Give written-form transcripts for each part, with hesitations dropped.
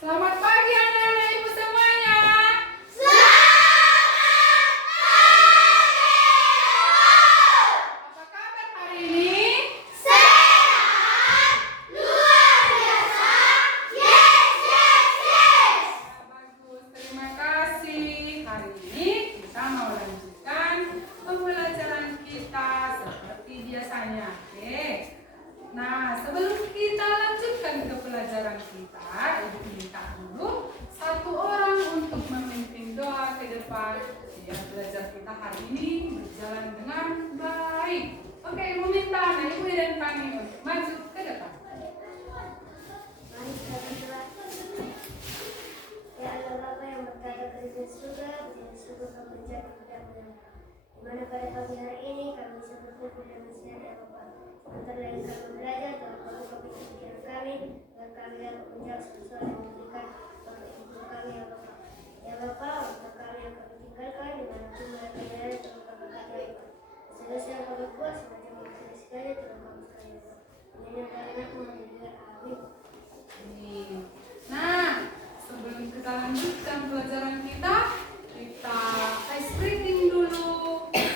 Selamat pagi anak-anak ibu semuanya. Apa kabar hari ini? Sehat, luar biasa, yes, yes, yes. Bagus, terima kasih. Hari ini kita mau lanjutkan pembelajaran kita seperti biasanya. Oke. Nah, sebelum kita lanjutkan ke pelajaran kita, ibu minta dulu satu orang untuk memimpin doa ke depan biar belajar kita hari ini berjalan dengan baik. Oke, ibu minta anak ibu dan Pani untuk maju ke depan. Mari kita berdoa. Ya Allah Bapa yang berkata di surga, di surga kami menjadi kepada-Mu. Di mana pada pagi hari ini kami bisa berkumpul dan bersiar ya Bapa. Antara lain kami belajar dalam kami pikiran kami dan kami dapat menjawab sesuatu yang memberikan bagi hidup kami ya Bapa. Ya Bapa, untuk kami yang kami tinggalkan di mana pun mereka berada dalam kami kata itu. Segala yang kami buat semacam yang segala dalam kami sekali ya Bapa. Ini yang kami nak menjadikan amin. Nah, sebelum kita lanjutkan pelajaran kita ice breaking dulu. 1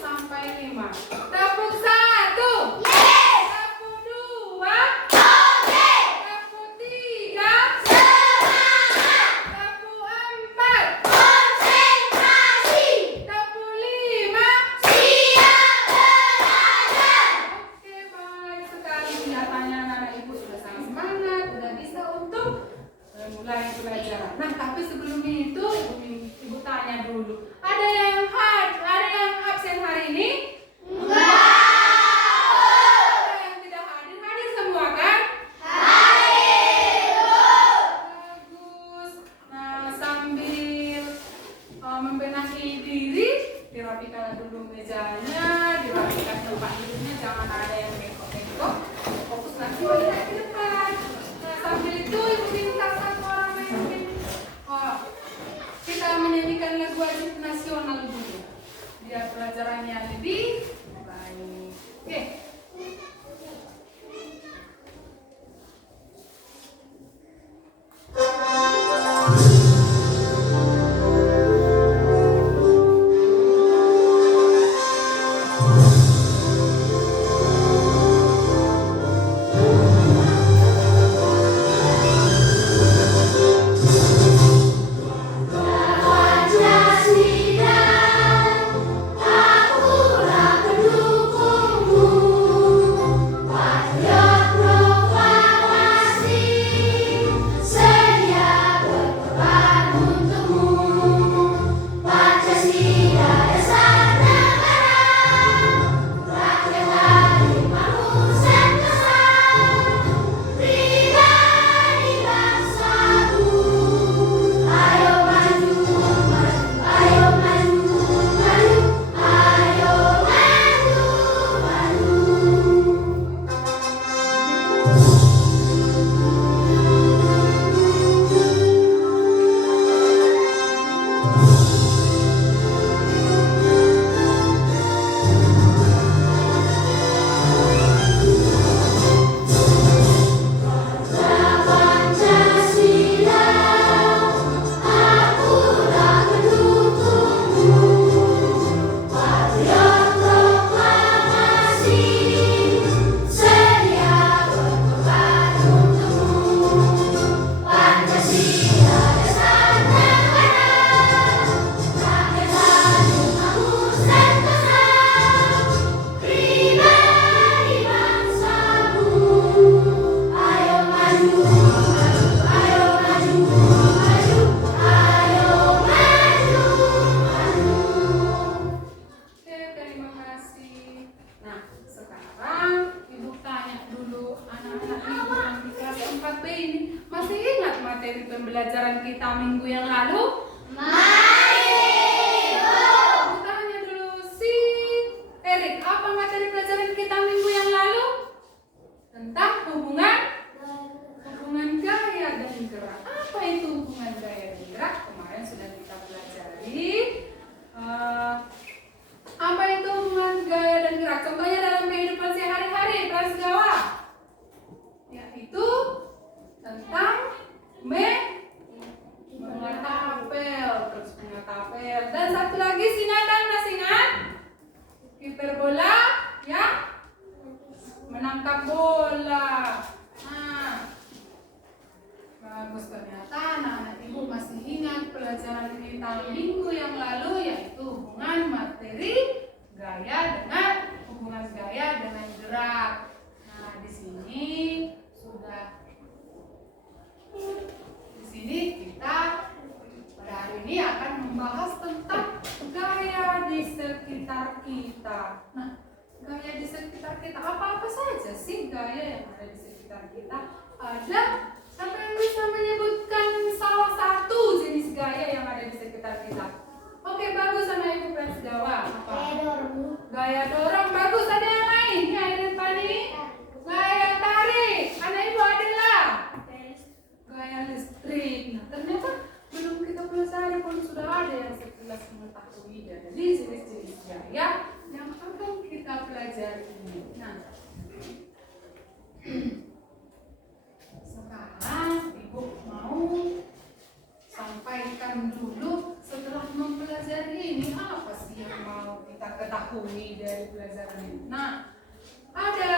sampai 5. Tepuk 1. Yes! Tepuk 2. Oke! Tepuk 3. Semangat! Tepuk 4. Konsentrasi! Tepuk 5. Siap belajar! Oke, baik sekali. Kelihatannya anak-anak ibu sudah sangat semangat, sudah bisa untuk mulai pelajaran. Nah, tapi sebelum itu ibu tanya dulu. Ada yang absen hari ini? Ada yang tidak hadir? Hadir semua kan? Bagus. Nah, sambil membenahi diri, dirapikan dulu mejanya, dirapikan tempat duduknya, jangan ada yang bengkok-bengkok. Fokus lagi melihat ke depan. Nah, sambil itu ibu minta satu orang memimpin. Kita menyanyikan lagu wajib nasional dulu, biar pelajarannya lebih baik. Oke. Pancasila, akulah pendukungmu. Patriot proklamasi, sedia berkorban untukmu. Pancasila dasar negara, rakyat harimau sentosa, pribadi bangsaku. Ayo maju, maju, ayo maju, maju, ayo maju, Pancasila, akulah pendukungmu. Patriot proklamasi, sedia berkorban untukmu. Pancasila dasar negara, rakyat harimau sentosa, pribadi bangsaku. Ayo maju, maju, ayo maju, maju, ayo maju, maju. Oke, terima kasih. Nah, sekarang ibu tanya dulu anak-anak ibu yang di kelas 4B ini masih ingat materi pembelajaran kita minggu yang lalu? Ibu tanya dulu si Erik, apa materi pelajaran kita minggu yang lalu? Tentang hubungan gaya dan gerak. Apa itu hubungan gaya dan gerak? Kemarin sudah kita pelajari. Apa itu hubungan gaya dan gerak? Contohnya dalam kehidupan sehari-hari, Pras Jawa. Yaitu tentang Nah, bagus, ternyata anak-anak ibu masih ingat pelajaran kita minggu yang lalu, yaitu hubungan materi gaya dengan gerak. Nah, di sini kita pada hari ini akan membahas tentang gaya di sekitar kita. Nah, gaya di sekitar kita apa saja sih gaya yang ada di sekitar kita? Ada. Siapa yang bisa menyebutkan salah satu jenis gaya yang ada di sekitar kita? Oke, bagus sama Ibu Prasedawa. Apa? Gaya dorong. Bagus. Ada yang lain? Ya, Irfani. Gaya tarik. Anak Ibu adalah gaya listrik. Nah, ternyata belum kita pelajari pun sudah ada yang sekilas mengetahui dari jenis-jenis gaya yang akan kita pelajari ini. Nah, sekarang Ibu mau sampaikan dulu setelah mempelajari ini apa sih yang mau kita ketahui dari pelajaran ini. Nah, ada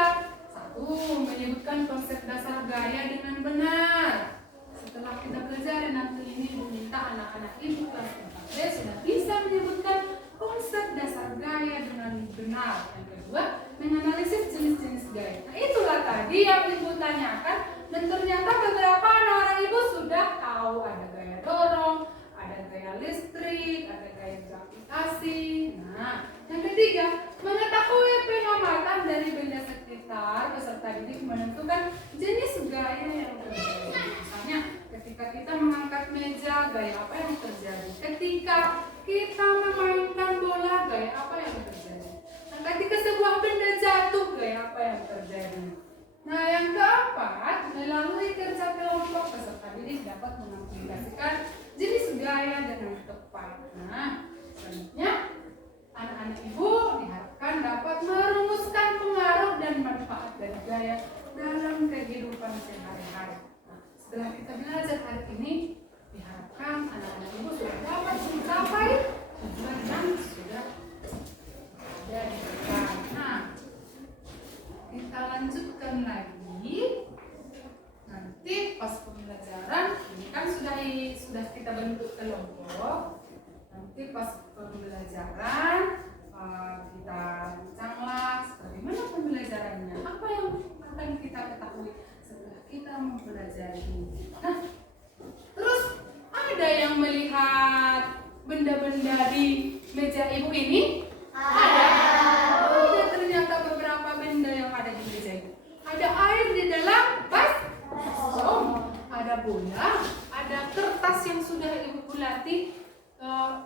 satu, menyebutkan konsep dasar gaya dengan benar. Setelah kita pelajari nanti ini meminta anak-anak Ibu kelas 4 sudah bisa menyebutkan konsep dasar gaya dengan benar. Yang kedua, menganalisis jenis-jenis gaya. Nah, itulah tadi yang Ibu tanyakan. Dan ternyata beberapa anak-anak Ibu sudah tahu ada gaya dorong, ada gaya listrik, ada gaya gravitasi. Nah, yang ketiga, mengetahui pengamatan dari benda sekitar, peserta didik menentukan jenis gaya yang terjadi. Misalnya, ketika kita mengangkat meja, gaya apa yang terjadi? Ketika kita memainkan bola, gaya apa yang terjadi? Nah, ketika sebuah benda jatuh, gaya apa yang terjadi? Nah, yang keempat, melalui kerja kelompok, peserta didik dapat mengaplikasikan jenis gaya dengan tepat. Nah, selanjutnya, anak-anak Ibu diharapkan dapat merumuskan pengaruh dan manfaat dari gaya dalam kehidupan sehari-hari. Nah, setelah kita belajar hari ini, diharapkan anak-anak Ibu sudah dapat mencapai tujuan yang sudah ada di depan. Nah, kita lanjutkan lagi. Nanti pas pembelajaran ini kan sudah kita bentuk kelompok. Nanti pas pembelajaran kita bincanglah bagaimana pembelajarannya, apa yang akan kita ketahui setelah kita mempelajari ini. Nah, terus ada yang melihat benda-benda di meja Ibu ini? Ada. Ada ternyata beberapa benda yang ada di meja Ibu. Ada air di dalam baskom, ada bola, ada kertas yang sudah Ibu bulati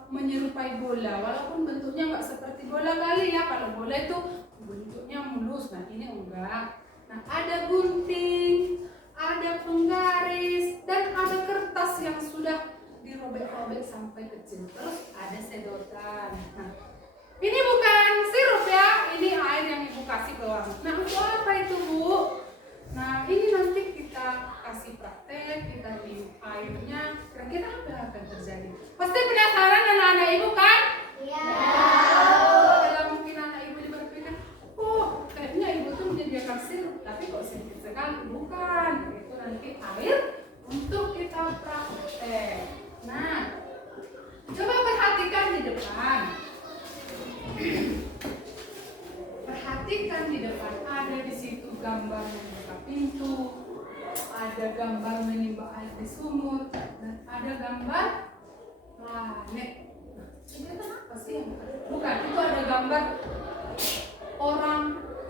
menyerupai bola, walaupun bentuknya nggak seperti bola kali ya. Kalau bola itu bentuknya mulus, nah ini enggak. Nah, ada gunting, ada penggaris, dan ada kertas yang sudah dirobek-robek sampai kecil. Terus ada sedotan. Nah, ini bukan sirup ya, ini air yang Ibu kasih ke warung. Nah, untuk apa itu, Bu? Nah, ini nanti kita kasih praktek, kita tiup airnya, kira-kira apa yang akan terjadi? Pasti penasaran anak-anak Ibu kan? Iya. Kalau mungkin anak Ibu berpikir, oh kayaknya Ibu tuh menyediakan sirup, tapi kok sedikit sekali. Bukan, itu nanti air untuk kita praktek. Nah, coba perhatikan di depan. Perhatikan di depan, ada di situ gambar membuka pintu, ada gambar menimba air di sumur, dan ada gambar planet. Ini apa sih? Bukan, itu ada gambar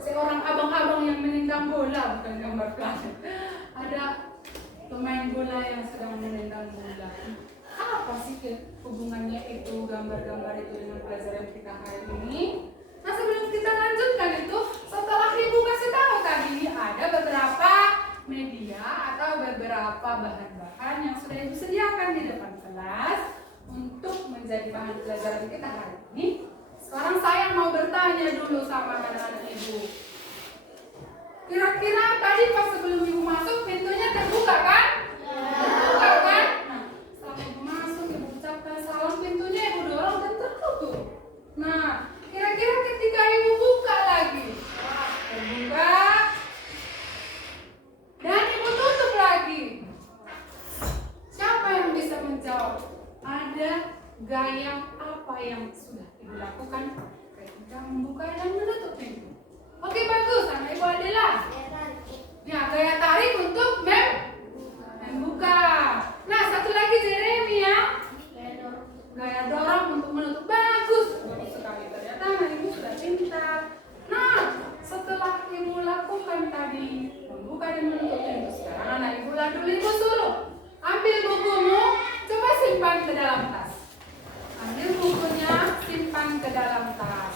seorang abang-abang yang menendang bola, bukan gambar planet. Ada pemain bola yang sedang menendang bola. Apa sih hubungannya itu gambar-gambar itu dengan pelajaran kita hari ini? Nah, sebelum kita lanjutkan itu, setelah Ibu kasih tahu tadi ada beberapa media atau beberapa bahan-bahan yang sudah Ibu sediakan di depan kelas untuk menjadi bahan pelajaran kita hari ini. Sekarang saya mau bertanya dulu sama anak-anak Ibu. Kira-kira tadi pas sebelum Ibu masuk pintunya terbuka kan? Terbuka kan? Nah, setelah Ibu masuk, Ibu ucapkan salam, pintunya Ibu dorong dan tertutup. Nah, kira-kira ketika Ibu buka lagi, terbuka, apa yang sudah ibu lakukan ketika membuka dan menutup pintu? Oke, bagus, sama ibu Adela. Ya, gaya tarik untuk membuka. Nah, satu lagi Jeremy ya. Gaya dorong untuk menutup. Bagus, bagus sekali. Ternyata anak ibu sudah pintar. Nah, setelah ibu lakukan tadi membuka dan menutup pintu, sekarang anak ibu dulu ibu suruh ambil bukumu, coba simpan ke dalam tas. Ambil bukunya, simpan ke dalam tas.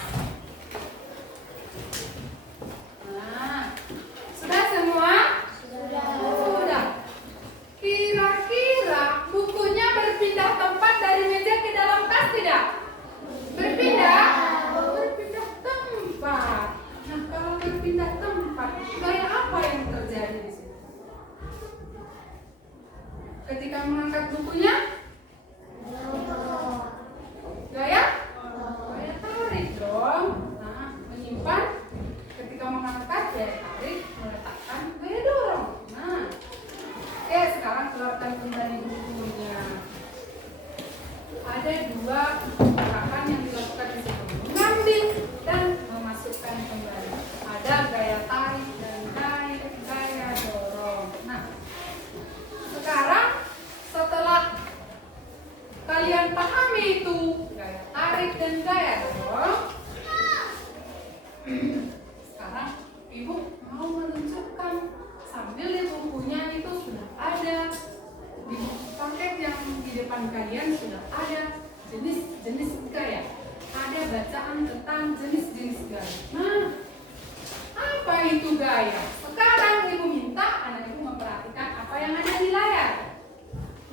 Nah, sudah semua? Sudah. Kira-kira bukunya berpindah tempat dari meja ke dalam tas tidak? Berpindah? Berpindah tempat. Nah, kalau berpindah tempat, gaya apa yang terjadi di sini? Ketika mengangkat bukunya, gaya tarik dong. Nah, menyimpan. Ketika mengangkat, gaya tarik, meletakkan, gaya dorong. Nah, oke, sekarang keluarkan kembali bukunya. Ada dua gerakan yang dilakukan di situ: mengambil dan memasukkan kembali. Ada gaya tarik dan gaya dorong. Nah, sekarang setelah kalian pahami itu gaya tarik dan gaya dorong, sekarang ibu mau menunjukkan sambil di bukunya itu sudah ada, di paket yang di depan kalian sudah ada jenis-jenis gaya, ada bacaan tentang jenis-jenis gaya. Nah, apa itu gaya? Sekarang ibu minta anak ibu memperhatikan apa yang ada di layar.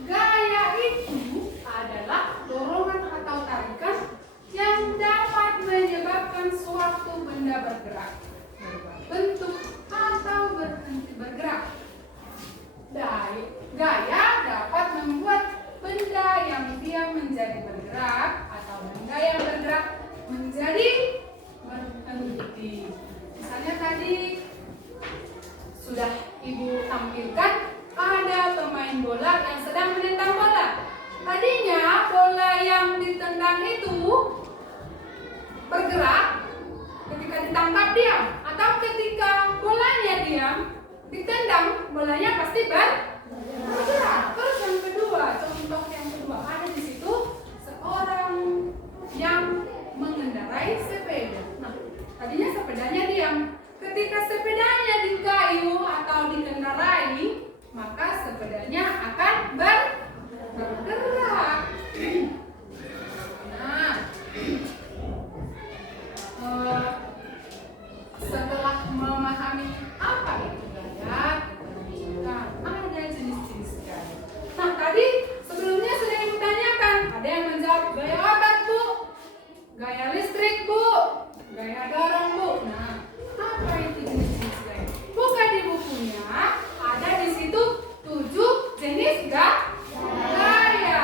Gaya itu adalah dorongan atau tarikan yang dapat menyebabkan suatu benda bergerak, berubah bentuk atau berhenti bergerak. Gaya dapat membuat benda yang diam menjadi bergerak atau benda yang bergerak menjadi berhenti. Misalnya tadi sudah ibu tampilkan ada pemain bola yang sedang menendang bola. Tadinya bola yang ditendang itu bergerak ketika ditangkap diam, atau ketika bolanya diam ditendang bolanya pasti bergerak. Terus yang kedua, contoh yang kedua, ada di situ seorang yang mengendarai sepeda. Nah, tadinya sepedanya diam. Ketika sepedanya dikayu atau dikendarai, maka sepedanya akan bergerak. Nah, setelah memahami apa itu gaya, kita ada jenis-jenis gaya. Nah, tadi sebelumnya sudah ibu tanyakan, ada yang menjawab gaya otak bu, gaya listrik bu, gaya dorong bu. Nah, apa itu jenis-jenis gaya? Buka di bukunya, ada di situ 7 jenis gaya.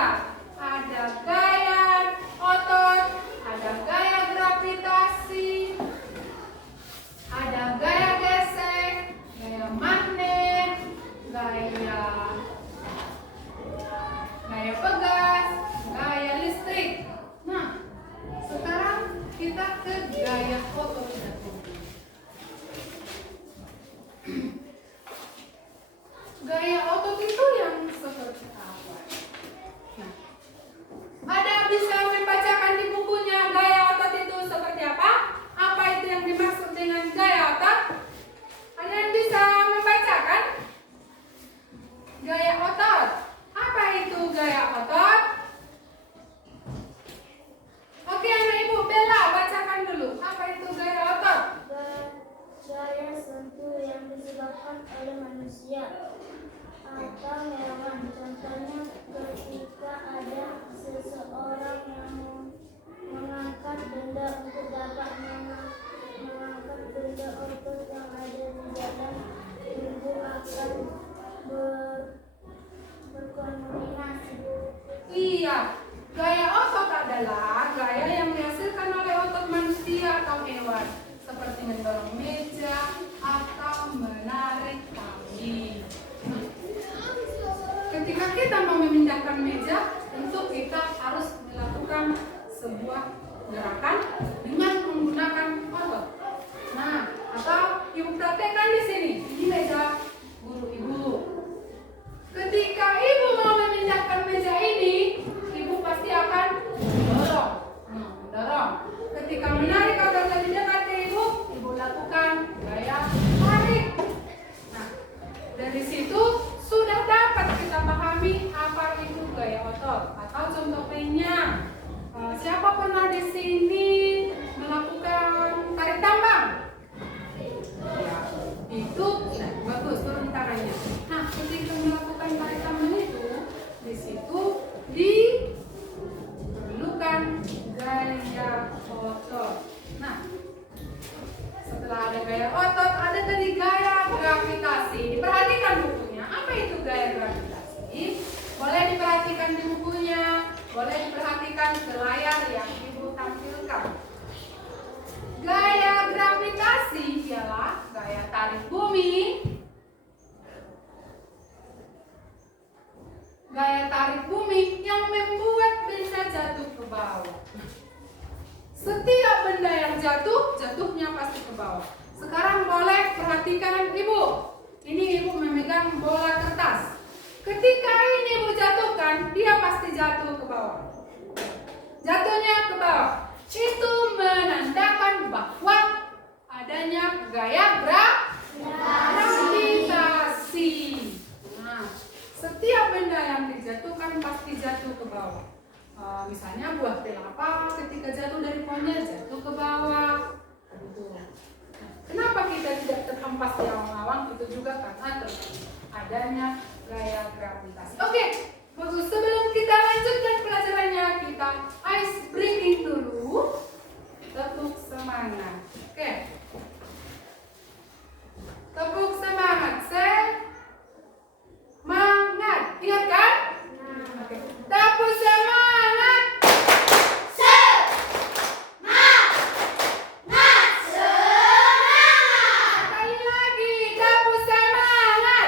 Ada gaya otot, ada gaya gravitasi, ada gaya gesek, gaya magnet, gaya pegas, gaya listrik. Nah, sekarang kita ke gaya otot. Gaya otot itu yang seperti apa? Nah, ada bisa membacakan di bukunya gaya otot itu seperti apa? Apa itu yang dimaksud dengan gaya otot? Ada yang bisa membacakan? Gaya otot. Apa itu gaya otot? Oke, anak ibu Bella bacakan dulu. Apa itu gaya otot? Gaya sentuh yang disebabkan oleh manusia atau hewan. Contohnya ketika ada seseorang yang mengangkat benda untuk dapat mengangkat benda otot yang ada di dalam tubuh akan berkoordinasi. Iya, gaya otot adalah gaya yang dihasilkan oleh otot manusia atau hewan, seperti mendorong meja atau menarik tali. Ketika kita mau memindahkan meja, tentu kita harus melakukan dari situ sudah dapat kita pahami apa itu gaya otot atau contoh lainnya. Siapa pernah di sini melakukan tarik tambang? Ya, itu bagus, turun tangannya. Nah, ketika melakukan tarik tambang itu, di situ diperlukan gaya otot. Nah, setelah ada gaya otot, ada tadi gaya gravitasi. Diperhatikan bukunya. Apa itu gaya gravitasi? Boleh diperhatikan di bukunya, boleh diperhatikan ke layar yang Ibu tampilkan. Gaya gravitasi ialah gaya tarik bumi. Gaya tarik bumi yang membuat benda jatuh ke bawah. Setiap benda yang jatuh, jatuhnya pasti ke bawah. Sekarang boleh perhatikan Ibu. Ini Ibu memegang bola kertas. Ketika ini Ibu jatuhkan, dia pasti jatuh ke bawah. Jatuhnya ke bawah. Itu menandakan bahwa adanya gaya gravitasi. Nah, setiap benda yang dijatuhkan pasti jatuh ke bawah. Misalnya buah kelapa ketika jatuh dari pohonnya jatuh ke bawah. Kenapa kita tidak terhempas di awang-awang? Itu juga karena adanya gaya gravitasi. Oke, bagus. Sebelum kita lanjutkan pelajarannya, kita ice breaking dulu. Tepuk semangat. Oke. Tepuk semangat. Semangat. Ingat kan? Oke. Tepuk semangat. Sekali lagi, tepuk semangat.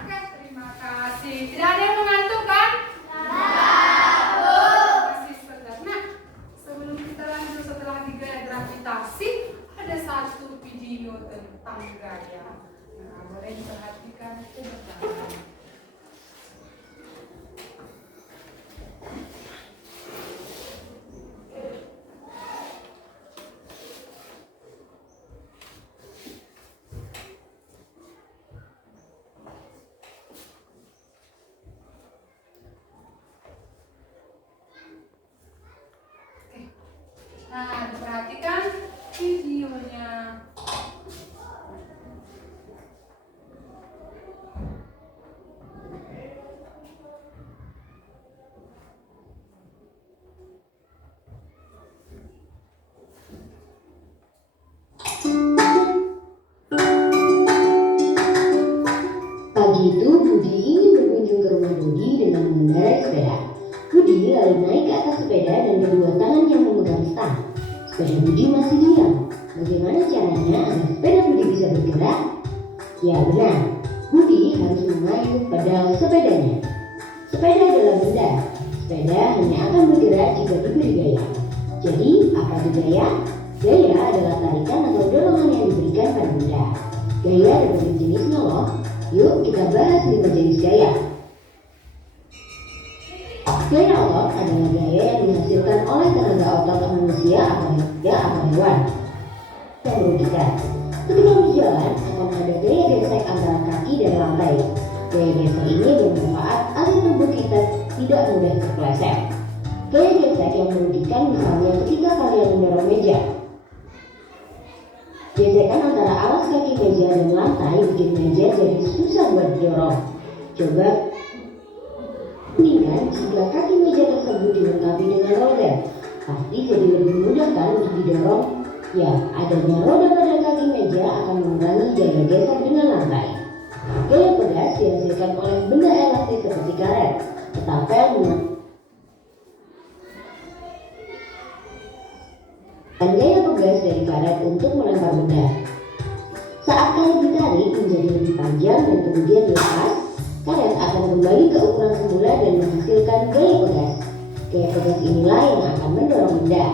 Oke, terima kasih. Tidak ada yang mengantuk kan? Masih segar. Nah, sebelum kita lanjut setelah di gaya gravitasi, ada satu video tentang gaya. Nah, boleh diperhatikan itu bersama. Nah, diperhatikan videonya. Pagi itu Budi ingin berkunjung ke rumah Dodi dengan mengendarai sepeda. Budi lalu naik ke atas sepeda dan kedua tangannya memegang stang. Sepeda Budi masih diam. Bagaimana caranya agar sepeda Budi bisa bergerak? Ya benar, Budi harus mengayuh pedal sepedanya. Sepeda adalah benda. Sepeda hanya akan bergerak jika diberi gaya. Jadi, apa itu gaya? Gaya adalah tarikan atau dorongan yang diberikan pada benda. Gaya ada banyak jenisnya loh. Yuk kita bahas 5 jenis gaya. Gaya otot adalah gaya yang dihasilkan oleh tenaga otot manusia atau hewan. Yang merugikan. Ketika berjalan akan ada gaya gesek antara kaki dan lantai. Gaya gesek ini bermanfaat agar tubuh kita tidak mudah terpeleset. Gaya gesek yang merugikan misalnya ketika kalian mendorong meja. Gesekan antara alas kaki meja dan lantai bikin meja jadi susah buat didorong. Coba bandingkan jika kaki meja tersebut dilengkapi dengan roda, pasti jadi lebih mudah kan untuk didorong. Ya, adanya roda pada kaki meja akan mengurangi gaya gesek dengan lantai. Gaya pegas dihasilkan oleh benda elastis seperti karet, ketapel dan gaya pegas dari karet untuk melempar benda. Saat karet ditarik menjadi lebih panjang dan kemudian dilepas, karet akan kembali ke ukuran semula dan menghasilkan gaya pegas. Gaya pegas inilah yang akan mendorong benda.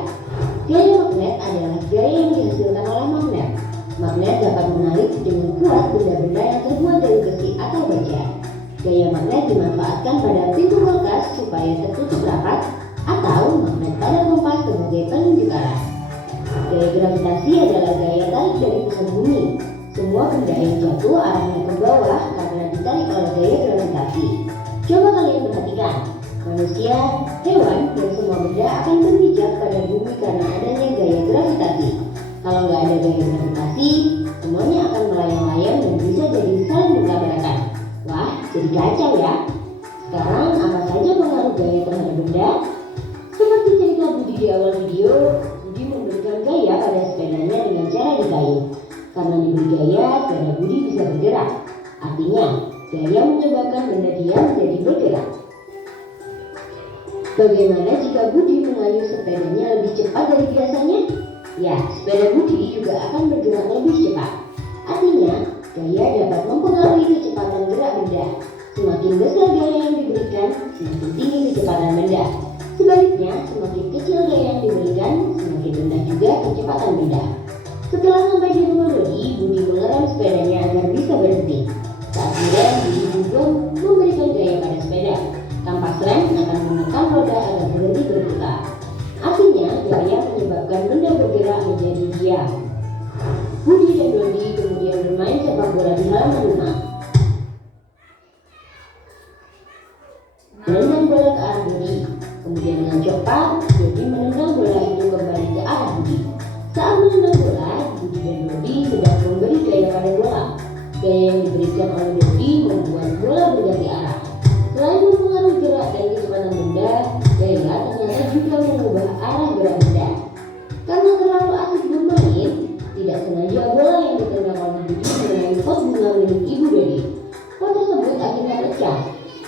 Gaya magnet adalah gaya yang dihasilkan oleh magnet. Magnet dapat menarik dengan kuat benda-benda yang terbuat dari besi atau baja. Gaya magnet dimanfaatkan pada pintu kulkas supaya tertutup rapat atau magnet pada kompas sebagai penunjuk arah. Gaya gravitasi adalah gaya tarik dari pusat bumi. Semua benda yang jatuh arahnya ke bawah karena ditarik oleh gaya gravitasi. Coba kalian perhatikan, manusia, hewan, dan semua benda akan berpijak pada bumi karena adanya gaya gravitasi. Kalau nggak ada gaya gravitasi, semuanya akan melayang-layang dan bisa jadi saling bertabrakan. Wah, jadi kacau ya. Sekarang apa saja pengaruh gaya terhadap benda? Seperti cerita Budi di awal video, Budi memberikan gaya pada sepedanya dengan cara dikayuh. Karena diberi gaya, sepeda Budi bisa bergerak. Artinya, gaya menyebabkan benda diam menjadi bergerak. Bagaimana jika Budi mengayuh sepedanya lebih cepat dari biasanya? Ya, sepeda Budi juga akan bergerak lebih cepat. Artinya, gaya dapat mempengaruhi kecepatan gerak benda. Semakin besar gaya yang diberikan, semakin tinggi kecepatan benda. Sebaliknya, semakin kecil gaya yang diberikan, semakin rendah juga kecepatan benda. Setelah sampai di rumah Dodi, Budi mengerem sepedanya agar bisa berhenti. Saat direm, Budi juga memberikan gaya pada sepeda. Kampas rem akan menekan roda agar berhenti berputar. Artinya, gaya menyebabkan benda bergerak menjadi diam. Budi dan Dodi kemudian bermain sepak bola di halaman rumah. Menendang bola ke arah Budi. Kemudian dengan cepat, Dodi menendang bola itu kembali ke arah Budi. Saat menendang bola, Budi dan Dodi sedang memberi gaya pada bola. Gaya yang diberikan oleh Dodi membuat bola berganti arah. Selain mempengaruhi gerak dan kecepatan benda, gaya ternyata juga mengubah arah gerak benda. Karena terlalu asik bermain, tidak sengaja bola yang ditendang oleh Budi mengenai pot bunga milik Ibu Dodi. Pot tersebut akhirnya pecah.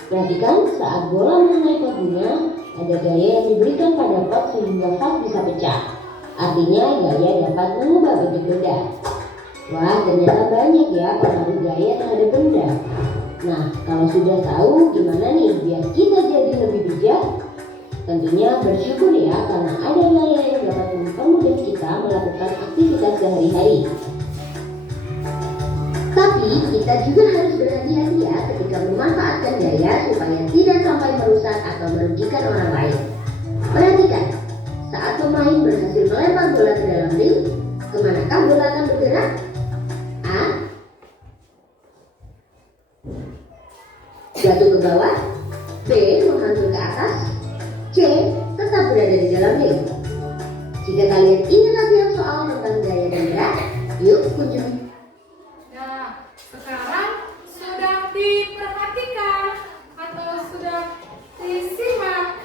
Perhatikan, saat bola mengenai pot bunga, ada gaya yang diberikan pada pot sehingga vas bisa pecah. Artinya, gaya dapat mengubah bentuk benda. Wah, ternyata banyak ya pengaruh gaya terhadap benda. Nah, kalau sudah tahu gimana nih biar kita jadi lebih bijak? Tentunya bersyukur ya karena ada gaya yang dapat mempermudah kita melakukan aktivitas sehari-hari. Tapi kita juga harus berhati-hati ya ketika memanfaatkan gaya supaya tidak sampai merusak atau merugikan orang lain. Perhatikan, saat pemain berhasil melempar bola ke dalam ring, kemanakah bola akan bergerak? A. Jatuh ke bawah. B. Menghantam ke atas. C. Tetap berada di dalam ring. Jika kalian ingin latihan soal tentang gaya dan gerak, yuk kunjungi. Nah, sekarang sudah diperhatikan atau sudah disimak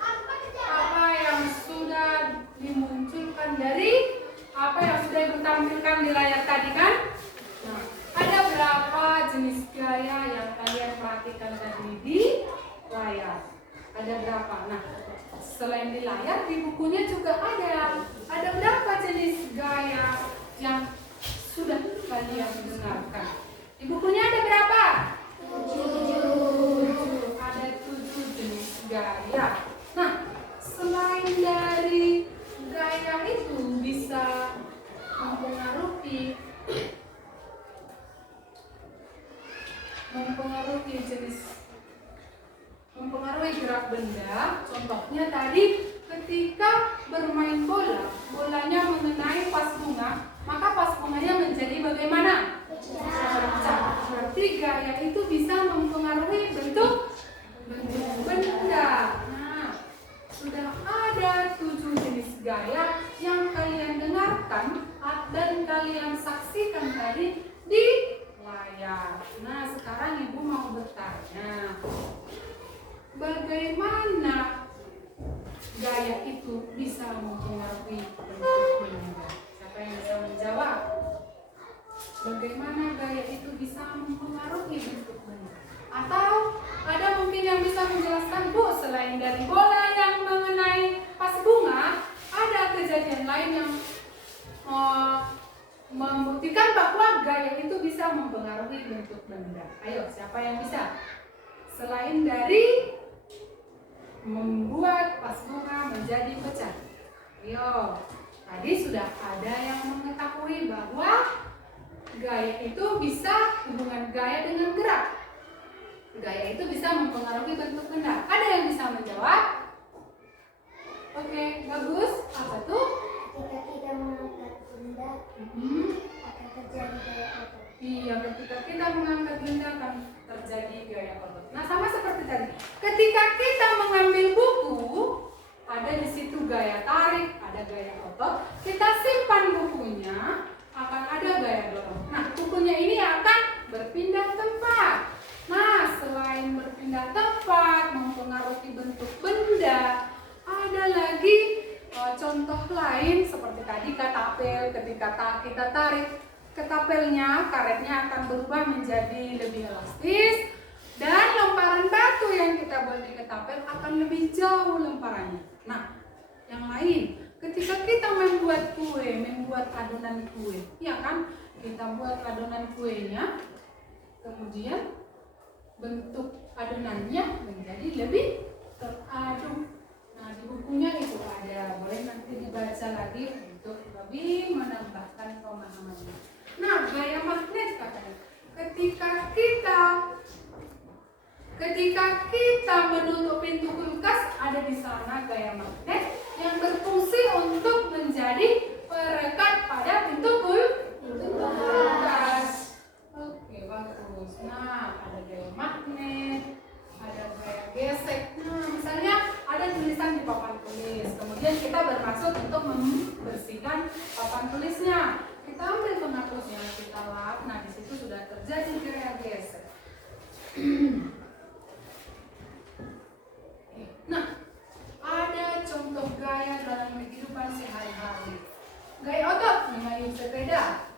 apa yang sudah dimunculkan dari apa yang sudah ditampilkan di layar tadi kan? Nah, ada berapa jenis gaya yang kalian perhatikan tadi di layar? Ada berapa? Nah, selain di layar, di bukunya juga ada. Ada berapa jenis gaya yang sudah kalian dengarkan? Di bukunya ada berapa? 7. Ada 7 jenis gaya. Nah, selain dari gaya itu bisa mempengaruhi gerak benda. Contohnya tadi ketika bermain bola, bolanya mengenai vas bunga, maka vas bunganya menjadi bagaimana? Pecah. Berarti gaya itu bisa mempengaruhi bentuk benda. Nah, sudah ada 7 jenis gaya yang kalian dengarkan dan kalian saksikan tadi di layar. Nah, sekarang Ibu mau bertanya, bagaimana gaya itu bisa mempengaruhi bentuk benda? Siapa yang bisa menjawab? Bagaimana gaya itu bisa mempengaruhi bentuk benda? Atau ada mungkin yang bisa menjelaskan, Bu, selain dari bola yang mengenai vas bunga, ada kejadian lain yang membuktikan bahwa gaya itu bisa mempengaruhi bentuk benda. Ayo, siapa yang bisa? Selain dari membuat vas bunga menjadi pecah. Ayo, tadi sudah ada yang mengetahui bahwa gaya itu bisa hubungan gaya dengan gerak. Gaya itu bisa mempengaruhi bentuk benda. Ada yang bisa menjawab? Oke, bagus. Apa tuh? Ketika kita mengangkat benda, akan terjadi gaya otot. Iya, ketika kita mengangkat benda akan terjadi gaya otot. Nah, sama seperti tadi. Ketika kita mengambil buku, ada di situ gaya tarik, ada gaya otot. Kita simpan bukunya, akan ada gaya dorong. Nah, bukunya ini akan berpindah tempat. Nah, selain berpindah tempat, mempengaruhi bentuk benda, ada lagi contoh lain seperti tadi ketapel. Ketika kita tarik ketapelnya, karetnya akan berubah menjadi lebih elastis, dan lemparan batu yang kita buat di ketapel akan lebih jauh lemparannya. Nah, yang lain, ketika kita membuat kue, membuat adonan kue, ya kan? Kita buat adonan kuenya, kemudian bentuk adonannya menjadi lebih teraduk. Nah, di bukunya itu ada, boleh nanti dibaca lagi untuk lebih menambahkan pemahamannya. Nah, gaya magnet katanya, ketika kita menutup pintu kulkas, ada di sana gaya magnet yang berfungsi untuk menjadi perekat pada pintu kulkas. Oke, bagus. Nah, ada gaya magnet, ada gaya gesek. Nah, misalnya ada tulisan di papan tulis, kemudian kita bermaksud untuk membersihkan papan tulisnya. Kita ambil penghapusnya, kita lap. Nah, di situ sudah terjadi gaya gesek. Nah, ada contoh gaya dalam kehidupan sehari-hari. Gaya otot mengayuh sepeda.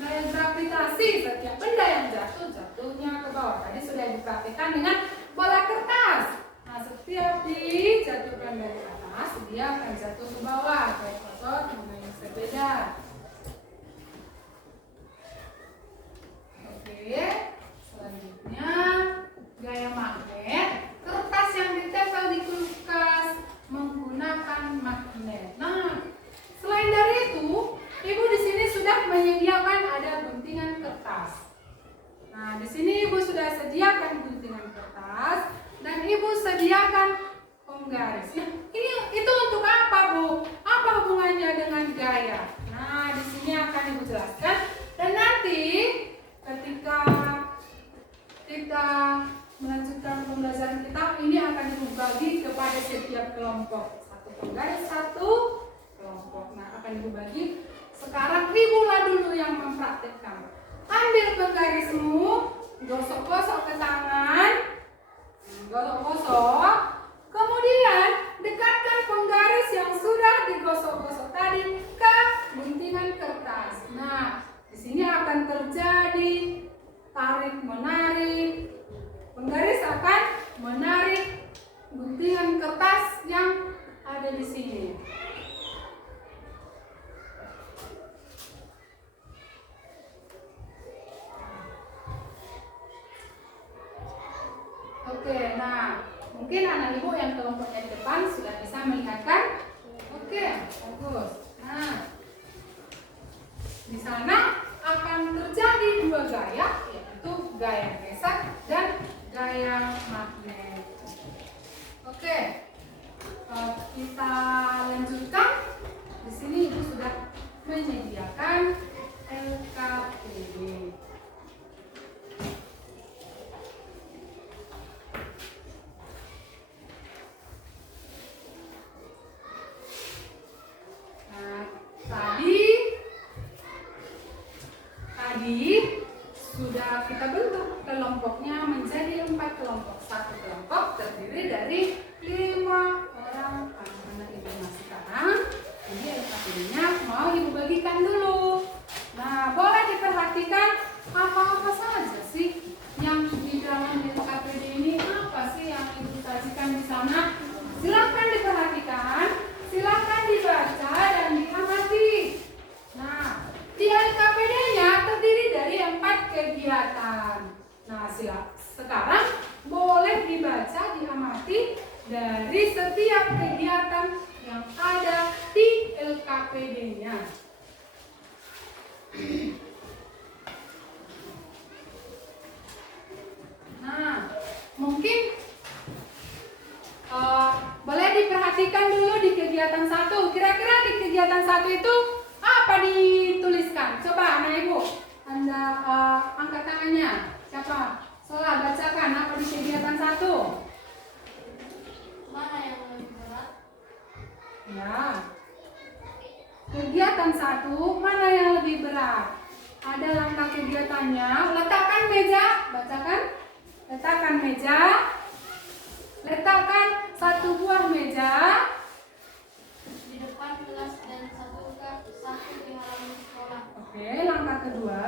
Gaya gravitasi, setiap benda yang jatuhnya ke bawah. Tadi sudah dipraktikkan dengan bola kertas. Nah, setiap dijatuhkan dari atas, dia akan jatuh ke bawah. Gaya otot mengayuh sepeda. Oke, selanjutnya gaya magnet. Kertas yang ditempel di kulkas menggunakan magnet. Nah, selain dari itu, Ibu di sini sudah menyediakan ada guntingan kertas. Nah, di sini Ibu sudah sediakan guntingan kertas dan Ibu sediakan penggaris. Nah, itu untuk apa, Bu? Apa hubungannya dengan gaya? Nah, di sini akan Ibu jelaskan, dan nanti ketika kita melanjutkan pembelajaran kita, ini akan dibagi kepada setiap kelompok. Satu penggaris, satu kelompok. Nah, akan dibagi. Sekarang Ibulah dulu yang mempraktekkan. Ambil penggarismu, gosok-gosok ke tangan, gosok-gosok. Kemudian dekatkan penggaris yang sudah digosok-gosok tadi ke guntingan kertas. Nah, di sini akan terjadi tarik-menarik. Penggaris akan menarik guntingan kertas yang ada di sini. Oke, nah mungkin anak ibu yang kelompoknya di depan sudah bisa melihat kan? Oke, bagus. Nah, di sana akan terjadi dua gaya, yaitu gaya gesek dan gaya magnet. Oke, kita lanjutkan. Di sini ibu sudah menyediakan LKPD. Tadi sudah kita bentuk kelompoknya menjadi 4 kelompok. Satu kelompok terdiri dari 5 orang anak-anak ibu. Nah, sekarang ini LKPD-nya mau ibu bagikan dulu. Nah, boleh diperhatikan apa-apa saja sih yang di dalam LKPD ini, apa sih yang ibu sajikan di sana. Silakan diperhatikan, silakan dibaca dan diamati. Nah, di LKPD-nya terdiri dari 4 kegiatan. Nah, sekarang boleh dibaca, diamati dari setiap kegiatan yang ada di LKPD-nya. Nah, mungkin boleh Apa dituliskan? Coba anak ibu, Anda angkat tangannya. Siapa? Salah, bacakan apa di kegiatan 1? Mana yang lebih berat? Ya. Kegiatan 1 mana yang lebih berat? Ada langkah kegiatannya. Letakkan meja, bacakan. Letakkan meja. Letakkan 1 buah meja Di depan kelas dan satu di halaman sekolah. Oke, langkah kedua.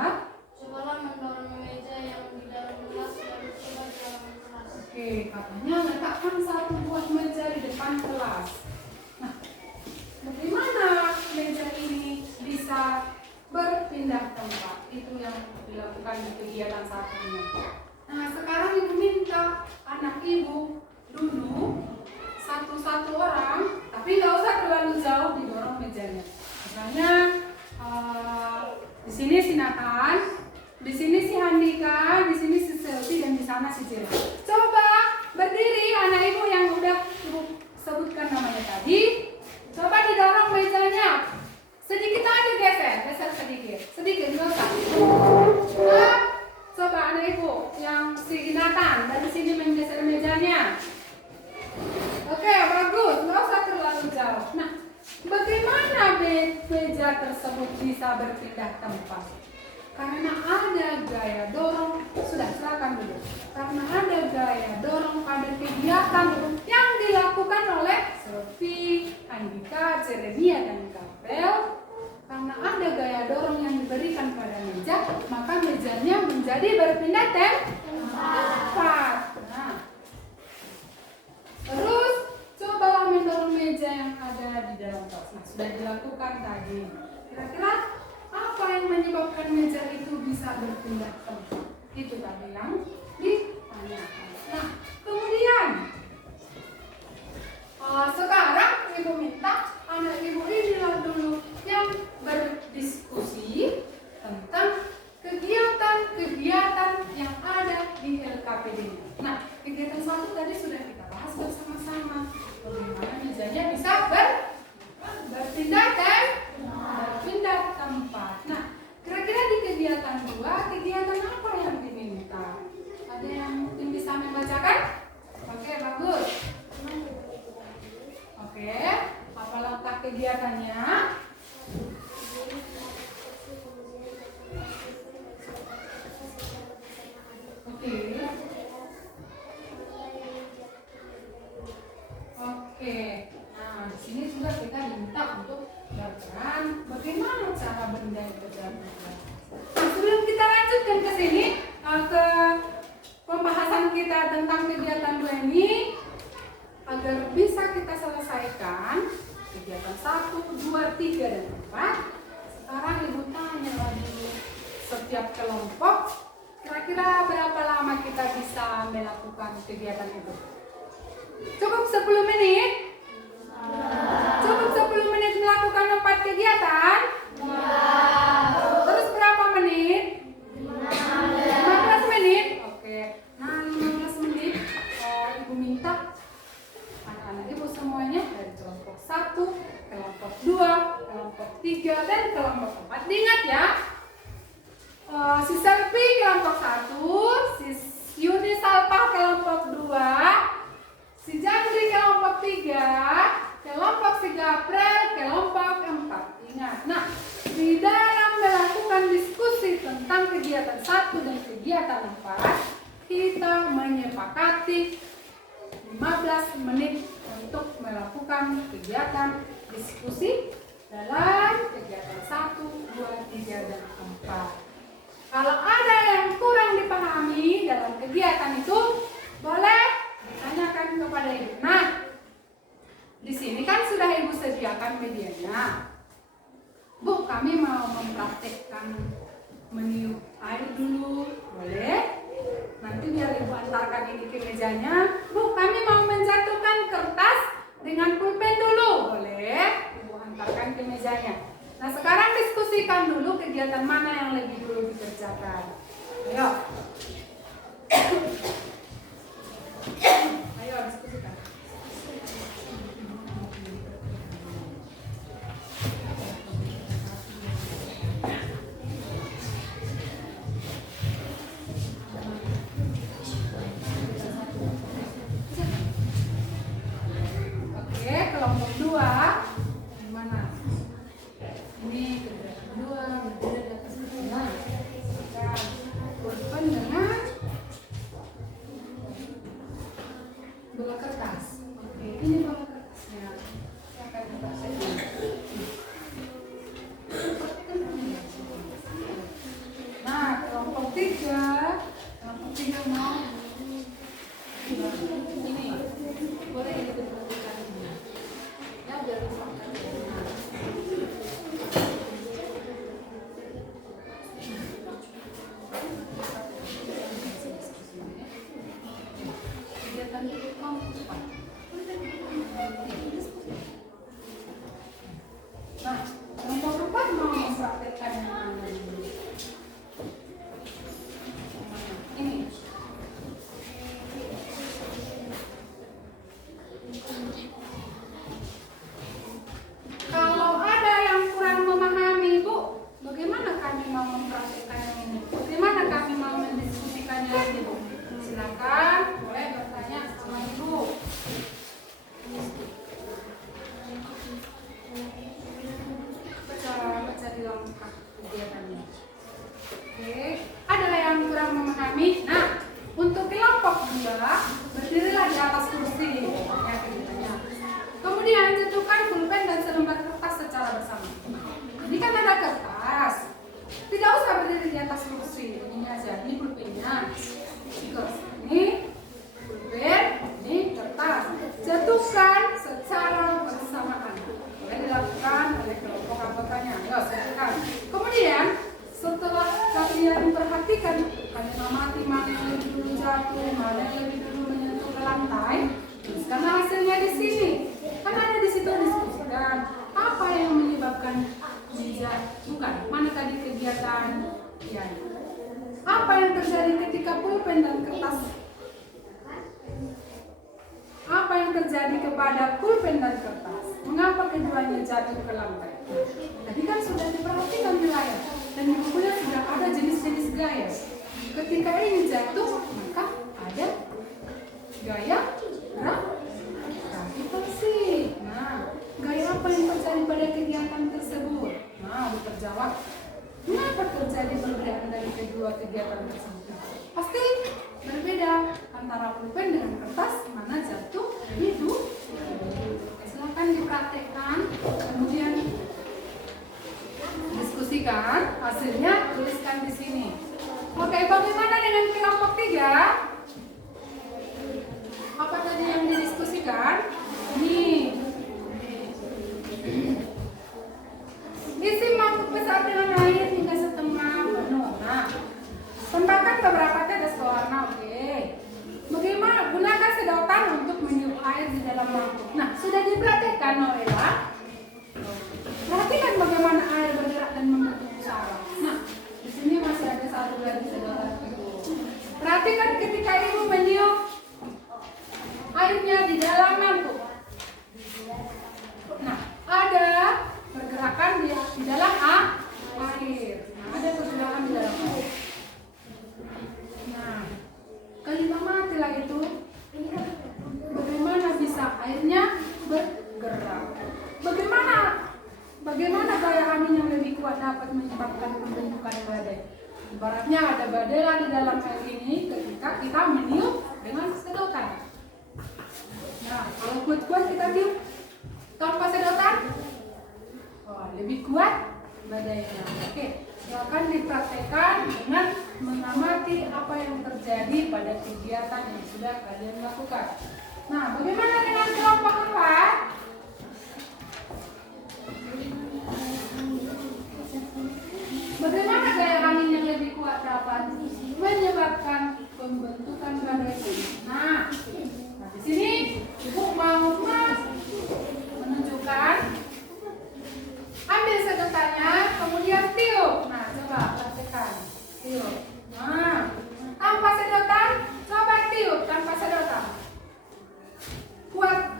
Cobalah mendorong meja yang di dalam kelas dan coba di halaman kelas. Oke, katanya letakkan 1 buah meja di depan kelas. Nah, bagaimana meja ini bisa berpindah tempat? Itu yang dilakukan di kegiatan 1 ini. Nah, sekarang ibu minta anak ibu duduk satu-satu orang, tapi nggak usah terlalu jauh didorong mejanya. Misalnya di sini si Nathan, di sini si Handika, di sini si Selvi, dan di sana si Cira. Coba berdiri anak ibu yang udah ibu sebutkan namanya tadi. Coba didorong mejanya. Sedikit aja geser sedikit nggak usah. Coba anak ibu yang si Nathan dari sini menggeser mejanya. Oke, bagus, nggak usah terlalu jauh. Nah, bagaimana meja tersebut bisa berpindah tempat? Karena ada gaya dorong, sudah silakan dulu. Karena ada gaya dorong pada kegiatan yang dilakukan oleh Selvi, Andika, Jeremia, dan Gabriel. Karena ada gaya dorong yang diberikan pada meja, maka mejanya menjadi berpindah tempat. Nah, terus cobalah mendorong meja yang ada di dalam kelas. Nah, sudah dilakukan tadi. Kira-kira apa yang menyebabkan meja itu bisa berpindah tempat? Itu tadi yang ditanyakan. Nah, kemudian sekarang ibu minta anak ibu ini dulu yang berdiskusi tentang kegiatan-kegiatan yang ada di LKPD. Nah, kegiatan 1 tadi sudah kita bahas bersama-sama. Bagaimana mejanya bisa berpindah tempat. Nah, kira-kira di kegiatan 2, kegiatan apa yang diminta? Ada yang mungkin bisa membacakan? Oke, bagus. Oke, apa letak kegiatannya? Oke. Nah, di sini juga kita diminta untuk berperan bagaimana cara benda itu berjalan. Nah, sebelum kita lanjutkan ke sini ke pembahasan kita tentang kegiatan 2 ini, agar bisa kita selesaikan kegiatan 1, 2, 3, dan 4. Sekarang ibu tanya lagi setiap kelompok, kira-kira berapa lama kita bisa melakukan kegiatan itu? Cukup 10 menit? Cukup 10 menit melakukan 4 kegiatan? Terus berapa menit? 15 menit? Oke. Nah, 15 menit ibu minta anak-anak ibu semuanya dari kelompok 1, kelompok 2, kelompok 3, dan kelompok 4. Diingat ya, si Selvi kelompok 1, si Yuni Salpa kelompok 2, si Jandri kelompok 3, kelompok si Gabriel kelompok 4. Ingat. Nah, di dalam melakukan diskusi tentang kegiatan 1 dan kegiatan 4, kita menyepakati 15 menit untuk melakukan kegiatan diskusi dalam kegiatan 1, 2, 3, dan 4. Kalau ada yang kurang dipahami dalam kegiatan itu, boleh ditanyakan kepada ibu. Nah, di sini kan sudah ibu sediakan medianya. Bu, kami mau mempraktekkan meniup air dulu, boleh? Nanti biar ibu antarkan ini ke mejanya. Bu, kami mau menjatuhkan kertas dengan pulpen dulu, boleh? Ibu antarkan ke mejanya. Nah, sekarang diskusikan dulu kegiatan mana yang lebih dulu dikerjakan. Ayo. Ayo diskusikan. Oke, kelompok 2 gimana? Ini kegiatan kedua berbeda di atas kertas. Pulpen dengan bola kertas. Oke, ini bola kertasnya. Saya akan coba saja. Nah, kelompok 3 mau ini boleh diperhatikan ini. Ya, biar dipakai. Kegiatan kelompok 4. Nah, kelompok 4 mau mempraktekkan yang mana dulu? Ini. Kalau ada yang kurang memahami, Bu, bagaimana kami mau mempraktekkan yang ini? Bagaimana kami mau mendiskusikannya lagi, Bu? Silakan, boleh bertanya sama Ibu. Baca di lengkap kegiatannya. Oke, ada yang kurang memahami. Nah, untuk kelompok 2, berdirilah di atas kursi. Ya, kegiatannya. Kemudian jatuhkan pulpen dan selembar kertas secara bersama. Ini kan ada kertas. Tidak usah berdiri di atas kursi. Ini aja, ini pulpennya. Ini pulpen, ini kertas. Jatuhkan secara bersamaan. Boleh dilakukan oleh kelompok anggotanya. Ayo, silakan. Kemudian setelah kalian perhatikan, kalian amati mana yang lebih dulu jatuh, mana yang lebih dulu menyentuh ke lantai. Tuliskan hasilnya di sini. Kan ada di situ diskusikan apa yang menyebabkan bukan mana tadi kegiatan ya. Apa yang terjadi ketika pulpen dan kertas? Apa yang terjadi kepada pulpen dan kertas? Mengapa keduanya jatuh ke lantai? Tadi kan sudah diperhatikan di layar dan di bukunya sudah ada jenis-jenis gaya. Ketika ini jatuh, maka ada gaya gravitasi. Nah, gaya apa yang terjadi pada kegiatan tersebut? Nah, terjawab. Mengapa terjadi perbedaan dari kedua kegiatan tersebut? Pasti berbeda antara pulpen dengan kertas, mana jatuh itu. Silakan dipraktekkan, kemudian diskusikan hasilnya, tuliskan di sini. Oke, bagaimana dengan kelompok 3? Apa tadi yang didiskusikan? Nih. Isi mangkuk besar dengan air hingga setengah penuh. Nah, tambahkan beberapa tetes pewarna. Oke. Bagaimana gunakan sedotan untuk meniup air di dalam mangkuk? Nah, sudah dipraktekkan Noela. Perhatikan bagaimana air bergerak dan membentuk pusara. Nah, di sini masih ada satu lagi sedotan Ibu. Perhatikan ketika Ibu meniup airnya di dalam mangkuk. Nah, ada pergerakan di dalam air. Nah, ada pergerakan di dalam air. Nah, kelima matilah itu. Bagaimana bisa airnya bergerak? Bagaimana gaya angin yang lebih kuat dapat menyebabkan pembentukan badai? Ibaratnya ada badai lah di dalam air ini ketika kita meniup dengan sedotan. Nah, kalau kuat-kuat kita tiup tanpa sedotan, lebih kuat badainya. Oke, silakan dipraktekkan dengan mengamati apa yang terjadi pada kegiatan yang sudah kalian lakukan. Nah, bagaimana dengan kelompok 4? Bagaimana gaya angin yang lebih kuat dapat menyebabkan pembentukan badai? Nah, di sini Ibu mau menunjukkan, ambil sedotannya, kemudian tiup. Nah, coba praktekkan, tiup. Nah, tanpa sedotan, coba tiup tanpa sedotan.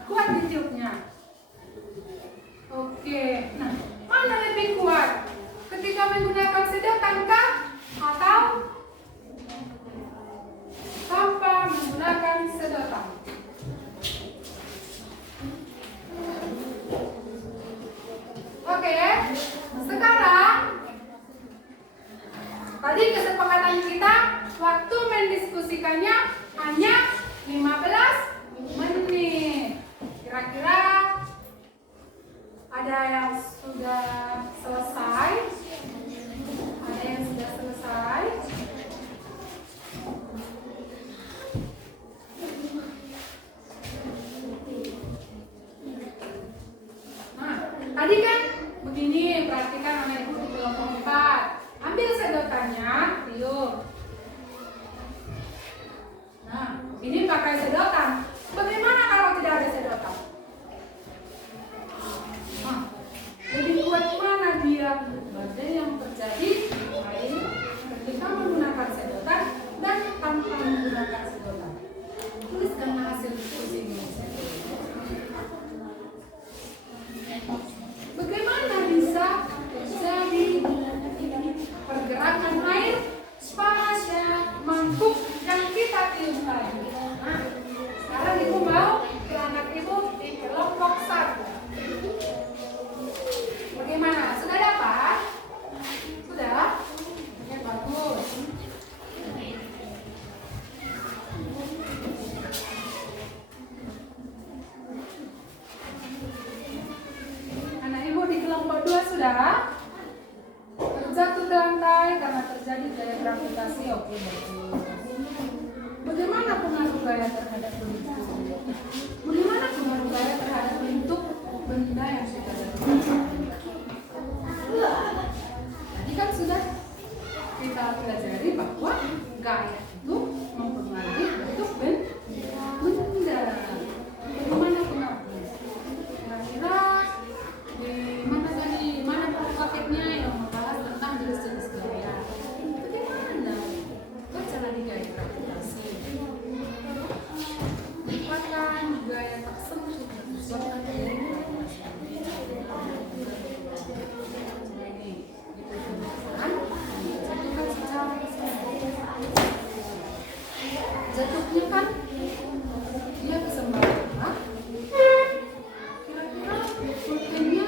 Kuat ditiupnya. Oke, nah, mana lebih kuat? Ketika menggunakan Tadi kesepakatan kita waktu mendiskusikannya hanya 15 menit. Kira-kira ada yang sudah selesai? Ada yang sudah selesai? Nah, tadi kan begini, perhatikan anak ibu di kelompok 4. Ambil sedotannya, tiup. Nah, ini pakai sedotan. Bagaimana kalau tidak ada sedotan? Nah, lebih kuat mana dia? Berarti yang terjadi lain ketika menggunakan sedotan dan tanpa menggunakan sedotan. Tuliskanlah hasil diskusi ini. Bagaimana bisa terjadi pergerakan air pada mangkuk yang kita tiup tadi? Nah, sekarang ibu mau ke anak ibu di kelompok 1. Bagaimana? Sudah dapat? Sudah? Oke, bagus. Anak ibu di kelompok 2 sudah? Terjatuh ke lantai karena terjadi gaya gravitasi. Oke, bagus. Bagaimana pengaruh gaya terhadap bentuk? Bagaimana pengaruh gaya terhadap bentuk benda yang kita dapatkan? Tadi kan sudah kita pelajari bahwa gaya itu mempengaruhi bentuk benda. Bagaimana pengaruhnya? Kira-kira di mana tadi? Mana paketnya yang membahas tentang jenis-jenis gaya? Bagaimana? Baca lagi gaya gravitasi. Merupakan gaya tak sentuh disebabkan gaya gravitasi. Jatuhnya kan dia kesembarangan. Kira-kira sultannya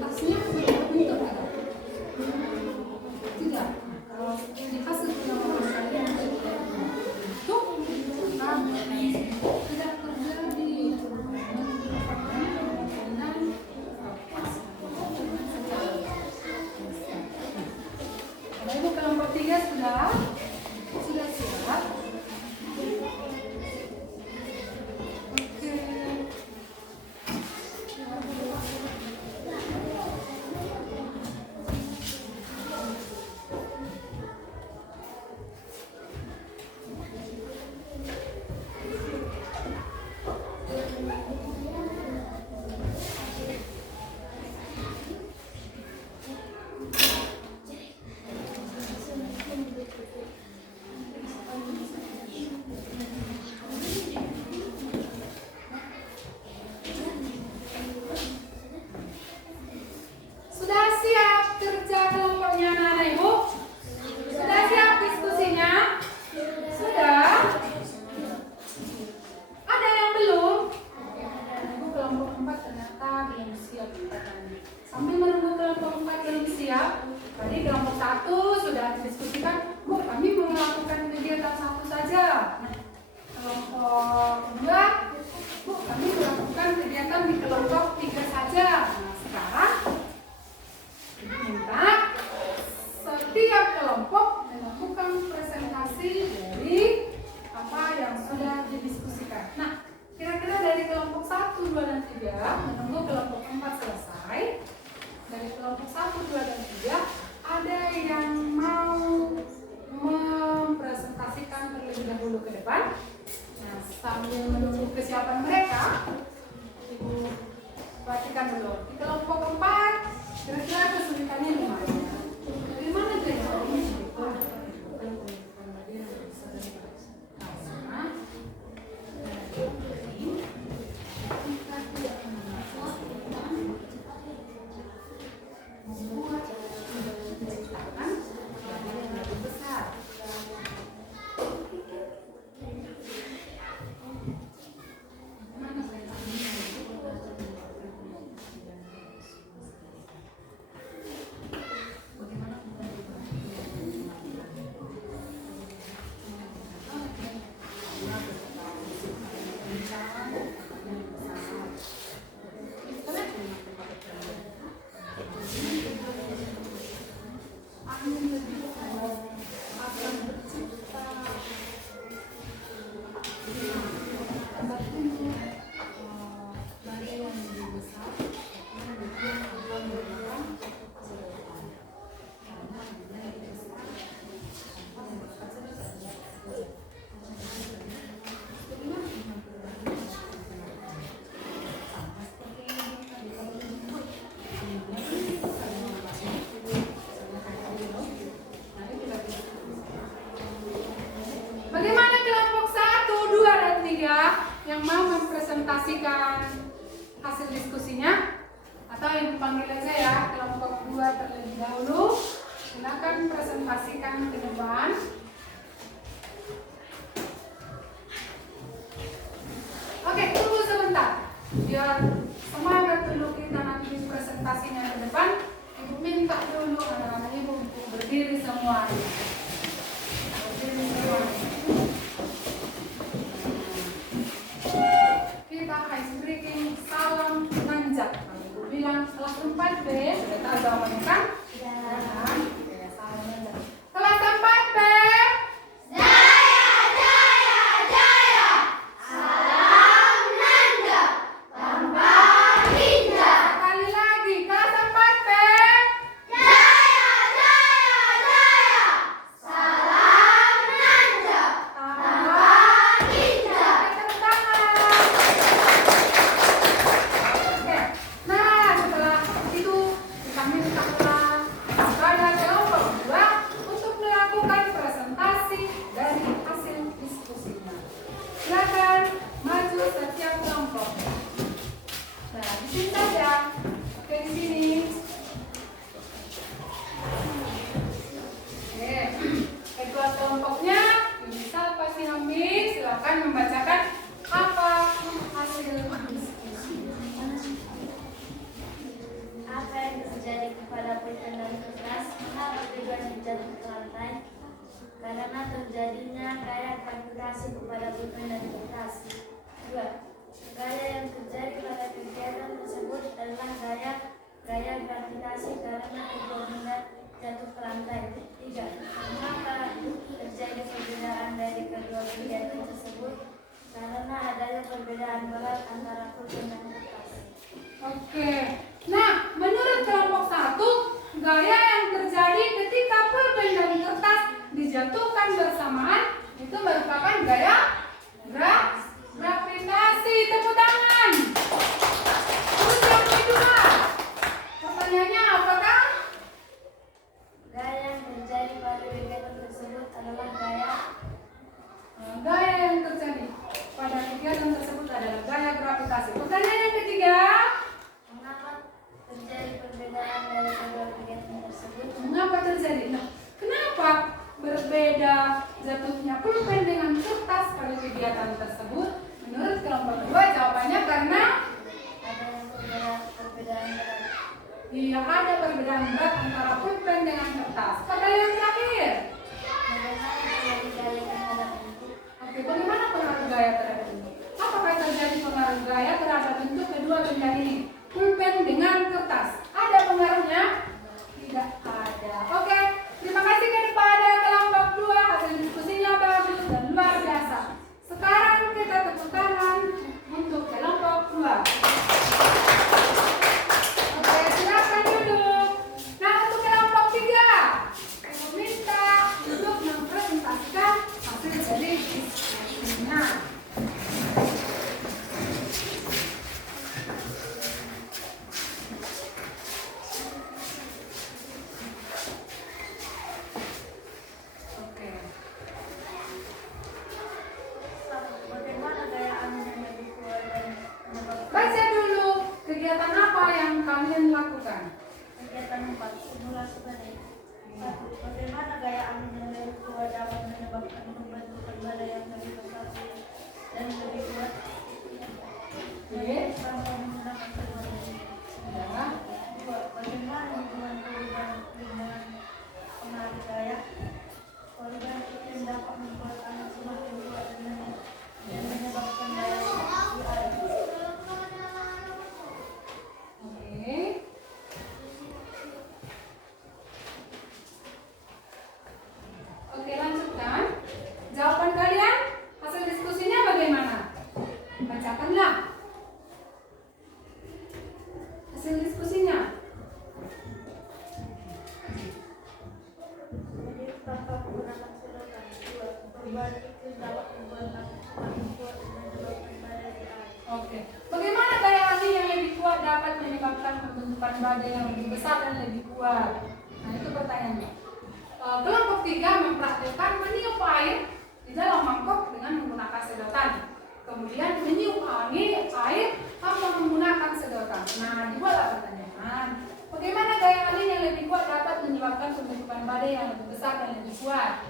tasnya berbentuk tidak? Tidak. Kalau dikasih nama kalian bentuk tidak terjadi. Ada ibu kelompok 3 sudah siap? Oke. Sudah siap kerja kelompoknya anak-anak ibu? Sudah siap diskusinya? Sudah? Ada yang belum? Ibu kelompok 4 ternyata belum siap katanya. Sambil menunggu kelompok 4 belum siap, tadi kelompok 1 sudah didiskusikan, Bu, kami mau melakukan kegiatan 1 saja. Nah, kelompok 2, Bu, kami melakukan kegiatan di kelompok 3 saja. Nah, sekarang minta setiap kelompok melakukan presentasi dari apa yang sudah didiskusikan. Nah, kira-kira dari kelompok 1, 2, dan 3 menunggu kelompok 4 selesai. Dari kelompok 1, 2, dan 3 ada yang mau mempresentasikan terlebih dahulu ke depan. Nah, sambil menunggu kesiapan mereka, Ibu perhatikan dulu. Di kelompok 4 kira-kira kesulitannya di mana? Dari mana kira-kira? yang mau mempresentasikan hasil diskusinya? Atau yang dipanggil aja ya, kelompok 2 terlebih dahulu. Silakan presentasikan ke depan. Oke, tunggu sebentar. Biar semangat dulu kita nanti presentasinya ke depan. Ibu minta dulu anak-anak ibu untuk berdiri semua. Berdiri semua. Kita ice breaking salam nanjak. Kalau ibu bilang kelas 4B, sudah tahu jawabannya kan? Ya. Oke, salam nanjak. Kelas 4B. Sekali lagi, kelas 4B. Tepuk tangan. Oke. Nah, setelah itu kita minta kepada kelompok 2 untuk melakukan presentasi dari hasil diskusinya. Silakan maju setiap kelompok. Nah, di sini saja. Oke, di sini. Oke, kedua kelompoknya bisa pasti Hamid, silakan membacakan apa hasil diskusi. Apa yang terjadi kepada pimpinan kelas? Mengapa keduanya jatuh ke lantai? Karena terjadinya gaya gravitasi kepada pimpinan kelas. 2. Gaya yang terjadi pada kegiatan tersebut adalah gaya gravitasi karena kedua benda jatuh ke lantai. 3. Mengapa terjadi perbedaan dari kedua kegiatan tersebut? Karena adanya perbedaan berat antara pulpen dan kertas. Oke. Nah, menurut kelompok 1, gaya yang terjadi ketika pulpen dan kertas dijatuhkan bersamaan itu merupakan gaya gravitasi. Tepuk tangan. Terus yang kedua, pertanyaannya apakah? Gaya yang terjadi pada kegiatan tersebut adalah Gaya yang terjadi pada kegiatan tersebut adalah gaya gravitasi. Pertanyaan yang ketiga, mengapa terjadi perbedaan dari kedua kegiatan tersebut? mengapa terjadi? Nah, kenapa berbeda jatuhnya pulpen dengan kertas pada kegiatan tersebut? Menurut kelompok 2, jawabannya karena Ada perbedaan berat. iya, ada perbedaan berat antara pulpen dengan kertas. Pertanyaan terakhir. Bagaimana terjadi gaya terhadap bentuk? Oke, bagaimana pengaruh gaya terhadap bentuk? Apakah terjadi pengaruh gaya terhadap bentuk kedua benda ini? Pulpen dengan kertas. Ada pengaruhnya? Tidak ada. Oke, terima kasih kepada kelompok 2. Hasil diskusinya bagus dan luar biasa. Sekarang kita tepuk tangan untuk kelompok 2. Oke, silakan duduk. Nah, untuk kelompok 3, saya minta untuk mempresentasikan hasil dari diskusinya. Oke. Bagaimana gaya angin yang lebih kuat dan menyebabkan Baca dulu kegiatan apa yang kalian lakukan. kegiatan 4 simulasi badai? 1. Bagaimana gaya angin yang lebih kuat dapat menyebabkan pembentukan badai yang lebih besar dan lebih kuat? Oke. Tanpa menggunakan badai. Ya. 2. Bagaimana hubungan perubahan dengan pengaruh gaya? Perubahan iklim dapat membuat angin semakin kuat dan menyebabkan gaya di air. Oke. Oke, lanjutkan. Jawaban kalian, hasil diskusinya bagaimana? Bacakanlah hasil diskusinya. Jadi tanpa menggunakan sedotan. 2. Perubahan iklim dapat membuat angin semakin kuat dan menyebabkan badai di air. Oke. Bagaimana gaya angin yang lebih kuat dapat menyebabkan pembentukan badai yang lebih besar dan lebih kuat? Nah, itu pertanyaannya. Kelompok 3 mempraktikkan meniup air di dalam mangkok dengan menggunakan sedotan. Kemudian meniup menyebabkan pembentukan badai yang lebih besar dan lebih kuat?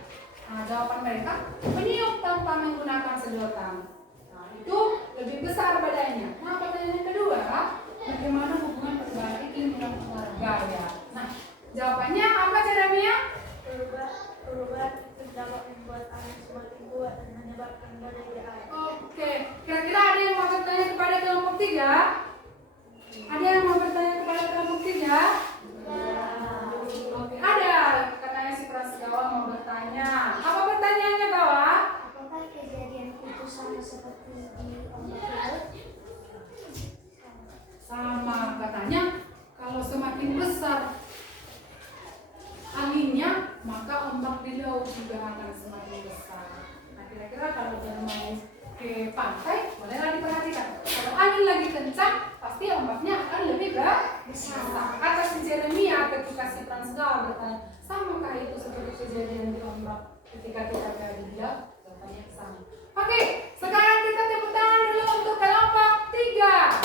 Nah, jawaban mereka, meniup tanpa menggunakan sedotan. Nah, itu lebih besar badainya. Nah, pertanyaan yang kedua, bagaimana hubungan perubahan iklim dengan pengaruh gaya? Nah, jawabannya apa, Jeremia? Perubahan iklim dapat membuat angin semakin kuat dan menyebabkan badai di air. Oke, kira-kira ada yang mau bertanya kepada kelompok 3? Ada yang mau bertanya kepada kelompok 3? Oke, ada. Katanya si Prasegawa mau bertanya. Apa pertanyaannya, Gawa? Apakah kejadian itu sama seperti di ombak laut? Sama, katanya kalau semakin besar anginnya, maka ombak di laut juga akan semakin besar. Nah, kira-kira kalau bermain ke pantai, bolehlah diperhatikan. Kalau angin lagi kencang, pasti ombaknya akan lebih besar. Kata si Jeremia ketika si Prasegawa bertanya, samakah itu seperti kejadian di ombak ketika kita berada di laut? Jawabannya sama. Oke, sekarang kita tepuk tangan dulu untuk kelompok 3.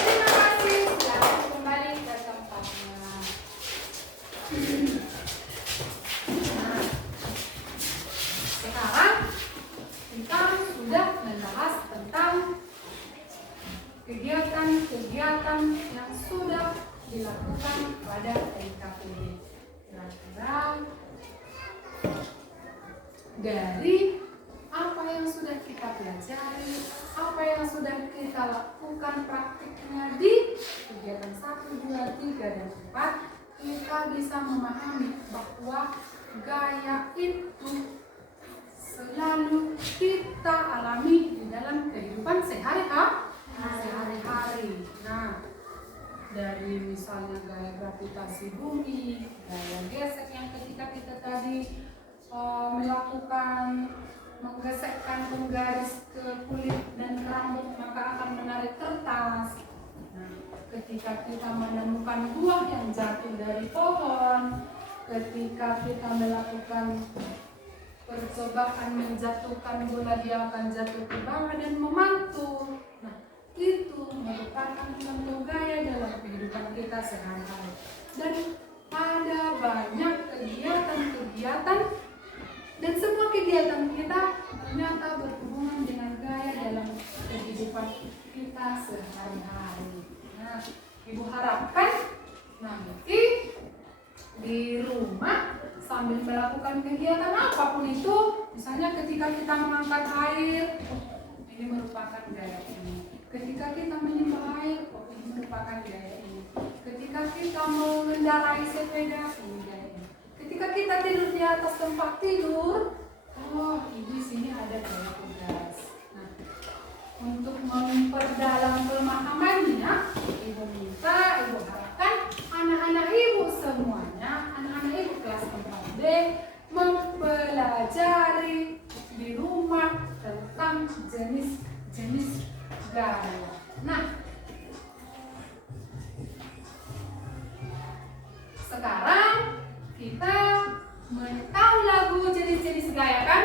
Terima kasih, silakan kembali ke tempatnya. Nah, sekarang kita sudah membahas tentang kegiatan-kegiatan yang sudah dilakukan pada TKPD. Kira-kira dari apa yang sudah kita pelajari, apa yang sudah kita lakukan praktiknya di kegiatan 1, 2, 3, dan 4, kita bisa memahami bahwa gaya itu selalu kita alami di dalam kehidupan sehari-hari. Nah, dari misalnya gaya gravitasi bumi, gaya gesek yang ketika kita tadi melakukan menggesekkan penggaris ke kulit dan rambut maka akan menarik kertas. Nah, ketika kita menemukan buah yang jatuh dari pohon, ketika kita melakukan percobaan menjatuhkan bola, dia akan jatuh ke bawah dan memantul. Nah, itu merupakan contoh gaya dalam kehidupan kita sehari-hari. Dan ada banyak kegiatan-kegiatan, dan semua kegiatan kita ternyata berhubungan dengan gaya dalam kehidupan kita sehari-hari. Nah, Ibu harapkan nanti di rumah sambil melakukan kegiatan apapun itu, misalnya ketika kita mengangkat air, ini merupakan gaya ini. Ketika kita menimba air, ini merupakan gaya ini. Ketika kita mengendarai sepeda, ini gaya ini. Ketika kita tidur di atas tempat tidur, di sini ada gaya tugas. Nah, untuk memperdalam pemahamannya, Ibu harapkan anak-anak Ibu semuanya, anak-anak Ibu kelas 4D mempelajari di rumah tentang jenis-jenis gaya. Nah, sekarang kita tahu lagu jenis-jenis gaya kan?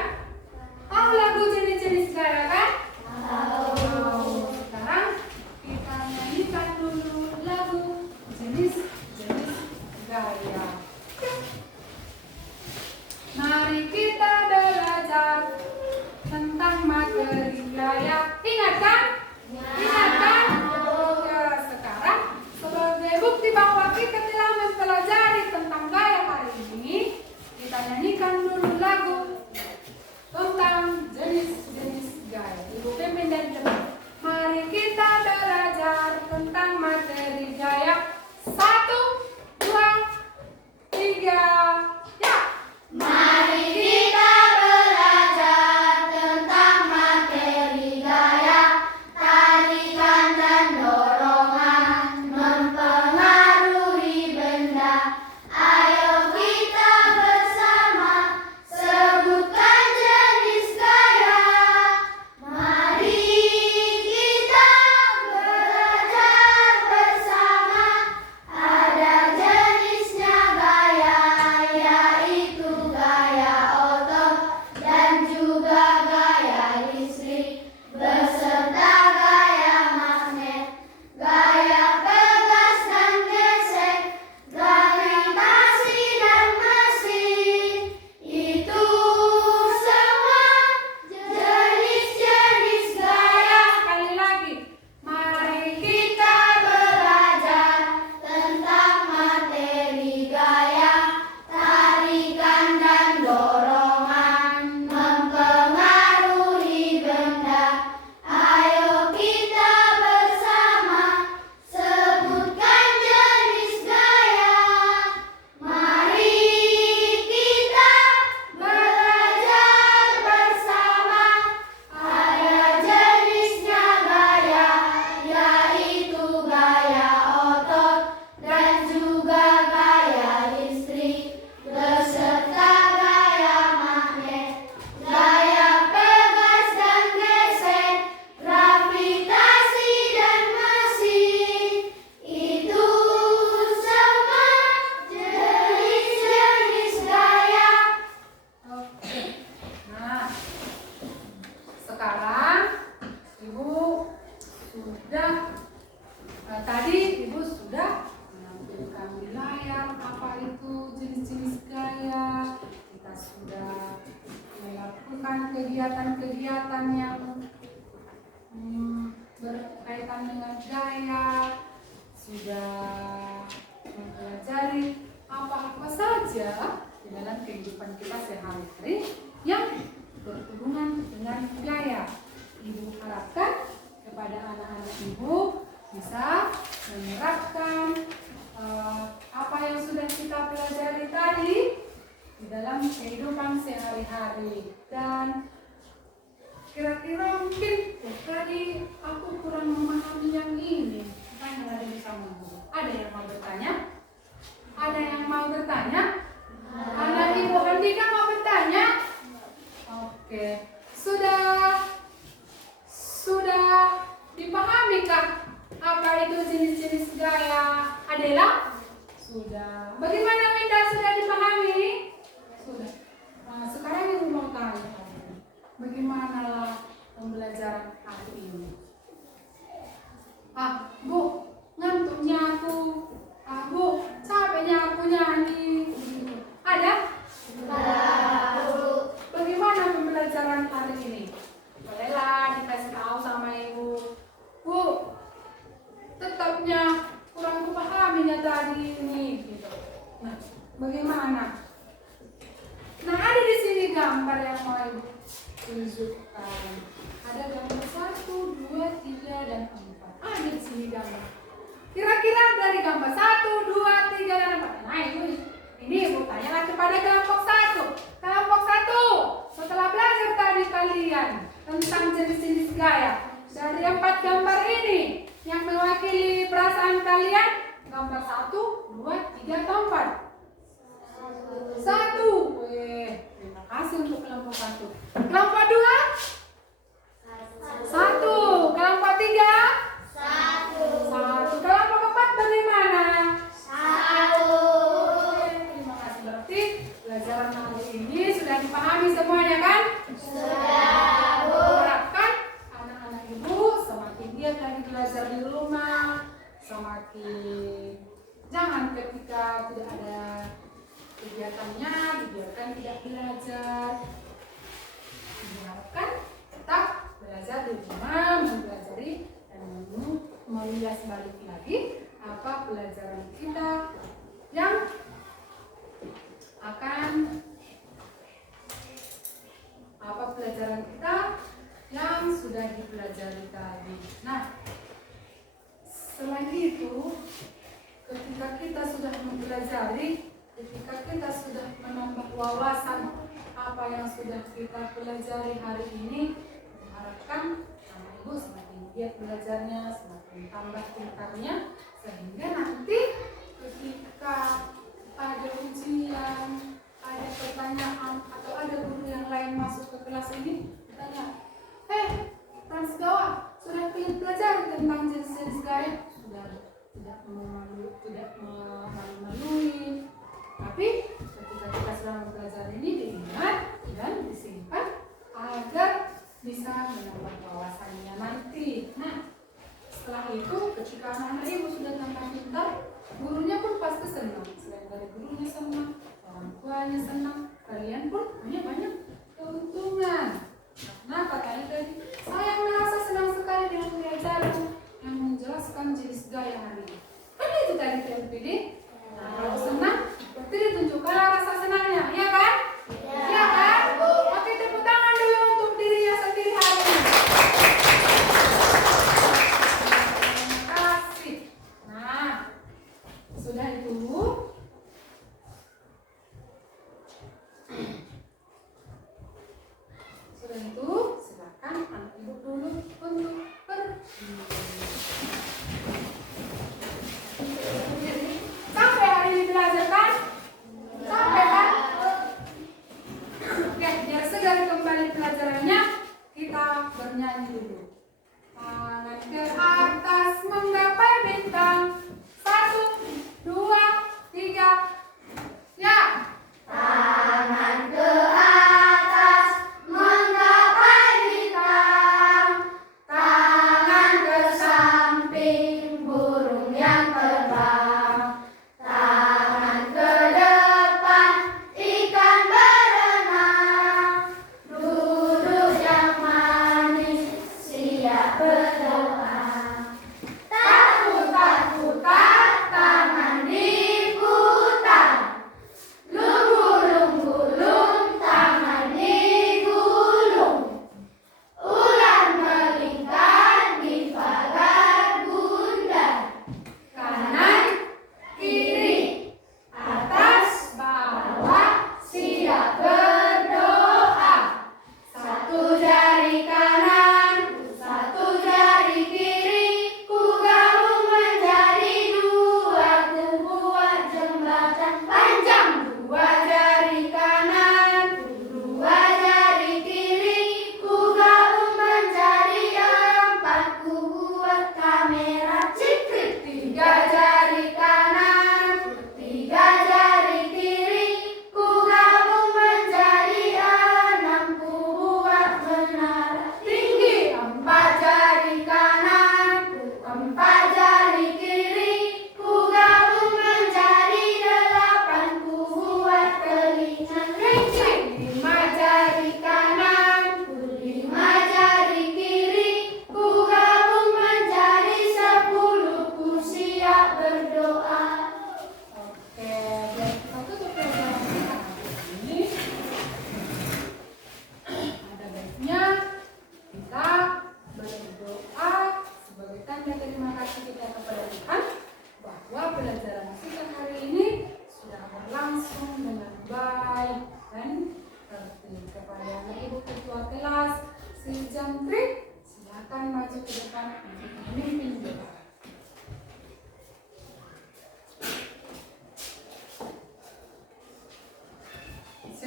Tahu lagu jenis-jenis gaya kan? Tahu. Sekarang kita nyanyikan dulu lagu jenis-jenis gaya. Mari kita belajar tentang materi gaya. Ingat kan? Ingat kan? Ya, sekarang sebagai bukti bahwa kita telah mempelajari tentang gaya hari ini, kita nyanyikan dulu lagu tentang jenis-jenis gaya. Ibu pimpin dan teman. Mari kita belajar tentang materi gaya. 1, 2, kegiatan-kegiatan yang berkaitan dengan gaya, sudah mempelajari apa-apa saja di dalam kehidupan kita sehari-hari yang berhubungan dengan gaya. Ibu harapkan kepada anak-anak ibu bisa menerapkan apa yang sudah kita pelajari tadi di dalam kehidupan sehari-hari. Dan kira-kira mungkin tadi aku kurang memahami yang ini. Tanya lagi bersama guru. Ada yang mau bertanya? Ada yang mau bertanya? Anak Ibu Handika mau bertanya? Oke. Sudah dipahamikah apa itu jenis-jenis gaya? Adela? Sudah. Bagaimana Winda, sudah dipahami? Sudah. Nah, sekarang Ibu mau tanya, bagaimana pembelajaran hari ini? Bu, ngantuknya aku. Bu, capeknya aku nyanyi. Ada? Bagaimana pembelajaran hari ini? Bolehlah dikasih tahu sama Ibu. Bu, tetapnya kurang kupahaminya tadi ini. Gitu. Nah, bagaimana? Nah, ada di sini gambar yang mau Ibu tunjukkan. Ada gambar 1, 2, 3, dan 4. Ada di sini gambar. Kira-kira dari gambar 1, 2, 3, dan 4. Nah, ini Ibu tanyalah kepada kelompok 1. Kelompok 1, setelah belajar tadi kalian tentang jenis-jenis gaya, dari 4 gambar ini yang mewakili perasaan kalian, gambar 1, 2, 3, atau 4? 1. Terima kasih untuk kelompok 1. Kelompok 2? 1. Kelompok 3? 1. Kelompok 4 bagaimana? 1. Terima kasih. Berarti pelajaran hari ini sudah dipahami semuanya kan? Sudah, Bu. Harapkan anak-anak Ibu semakin giat lagi belajar di rumah, semakin jangan ketika tidak ada kegiatannya dibiarkan tidak belajar. Diharapkan tetap belajar di rumah, mempelajari dan melihat balik lagi apa pelajaran kita yang akan yang sudah dipelajari tadi. Nah, selain itu, ketika kita sudah mempelajari, ketika kita sudah menambah wawasan apa yang sudah kita pelajari hari ini, diharapkan anak Ibu semakin giat belajarnya, semakin tambah pintarnya, sehingga nanti ketika ada ujian, ada pertanyaan, atau ada guru yang lain masuk ke kelas ini, bertanya, Transgawa, sudah pelajari tentang jenis-jenis gaya? Sudah, tidak malu-maluin. Tapi ketika kita sudah mempelajari ini, diingat dan disimpan agar bisa menambah wawasannya nanti. Nah, setelah itu ketika anak-anak Ibu sudah tambah pintar, gurunya pun pasti senang. Selain dari gurunya senang, orang tuanya senang, kalian pun punya banyak keuntungan. Nah, katanya tadi, saya merasa senang sekali dengan pelajaran yang menjelaskan jenis gaya hari ini. Kan itu tadi TLPD. Nah, kalau senang, berarti ditunjukkanlah rasa senangnya, iya kan? Iya kan? Oke, tepuk tangan dulu untuk dirinya sendiri hari ini. Terima kasih. Nah, sudah itu. Sudah itu, silakan anak Ibu dulu untuk pergi. Sampai hari ini belajar.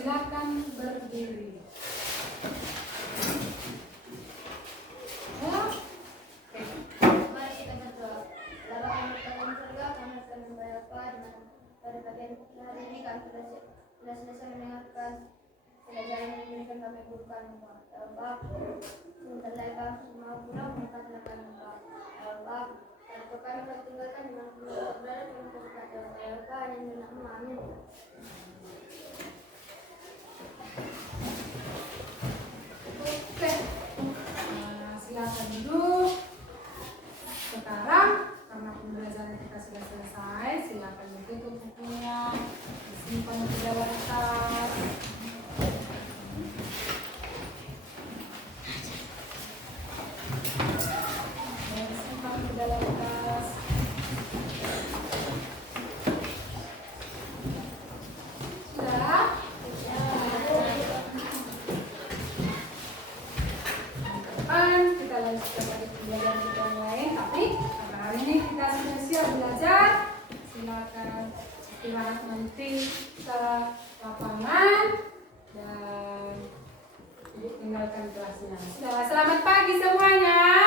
silakan berdiri. Oke. Mari kita berdoa. Bapa kami di dalam surga, kami akan membayar Bapa pada pagi hari ini kami sudah selesai mendengarkan pelajaran yang diberikan kami bukan Bapa. Sebentar lagi kami semua pulang mengatakan Bapa. Kalau kami telah tinggalkan di mana kami berada, kami berkata Bapa yang nama Amin. Oke. Nah, silakan duduk. Sekarang karena pembelajaran kita sudah selesai, silakan ditutup bukunya, disimpan di dalam tas. Disimpan di dalam tas. Sudah? Depan kita lanjutkan lagi pembelajaran kita yang lain, tapi karena hari ini kita sudah siap belajar, silakan istirahat nanti ke lapangan dan tinggalkan kelasnya. Sudah, selamat pagi semuanya.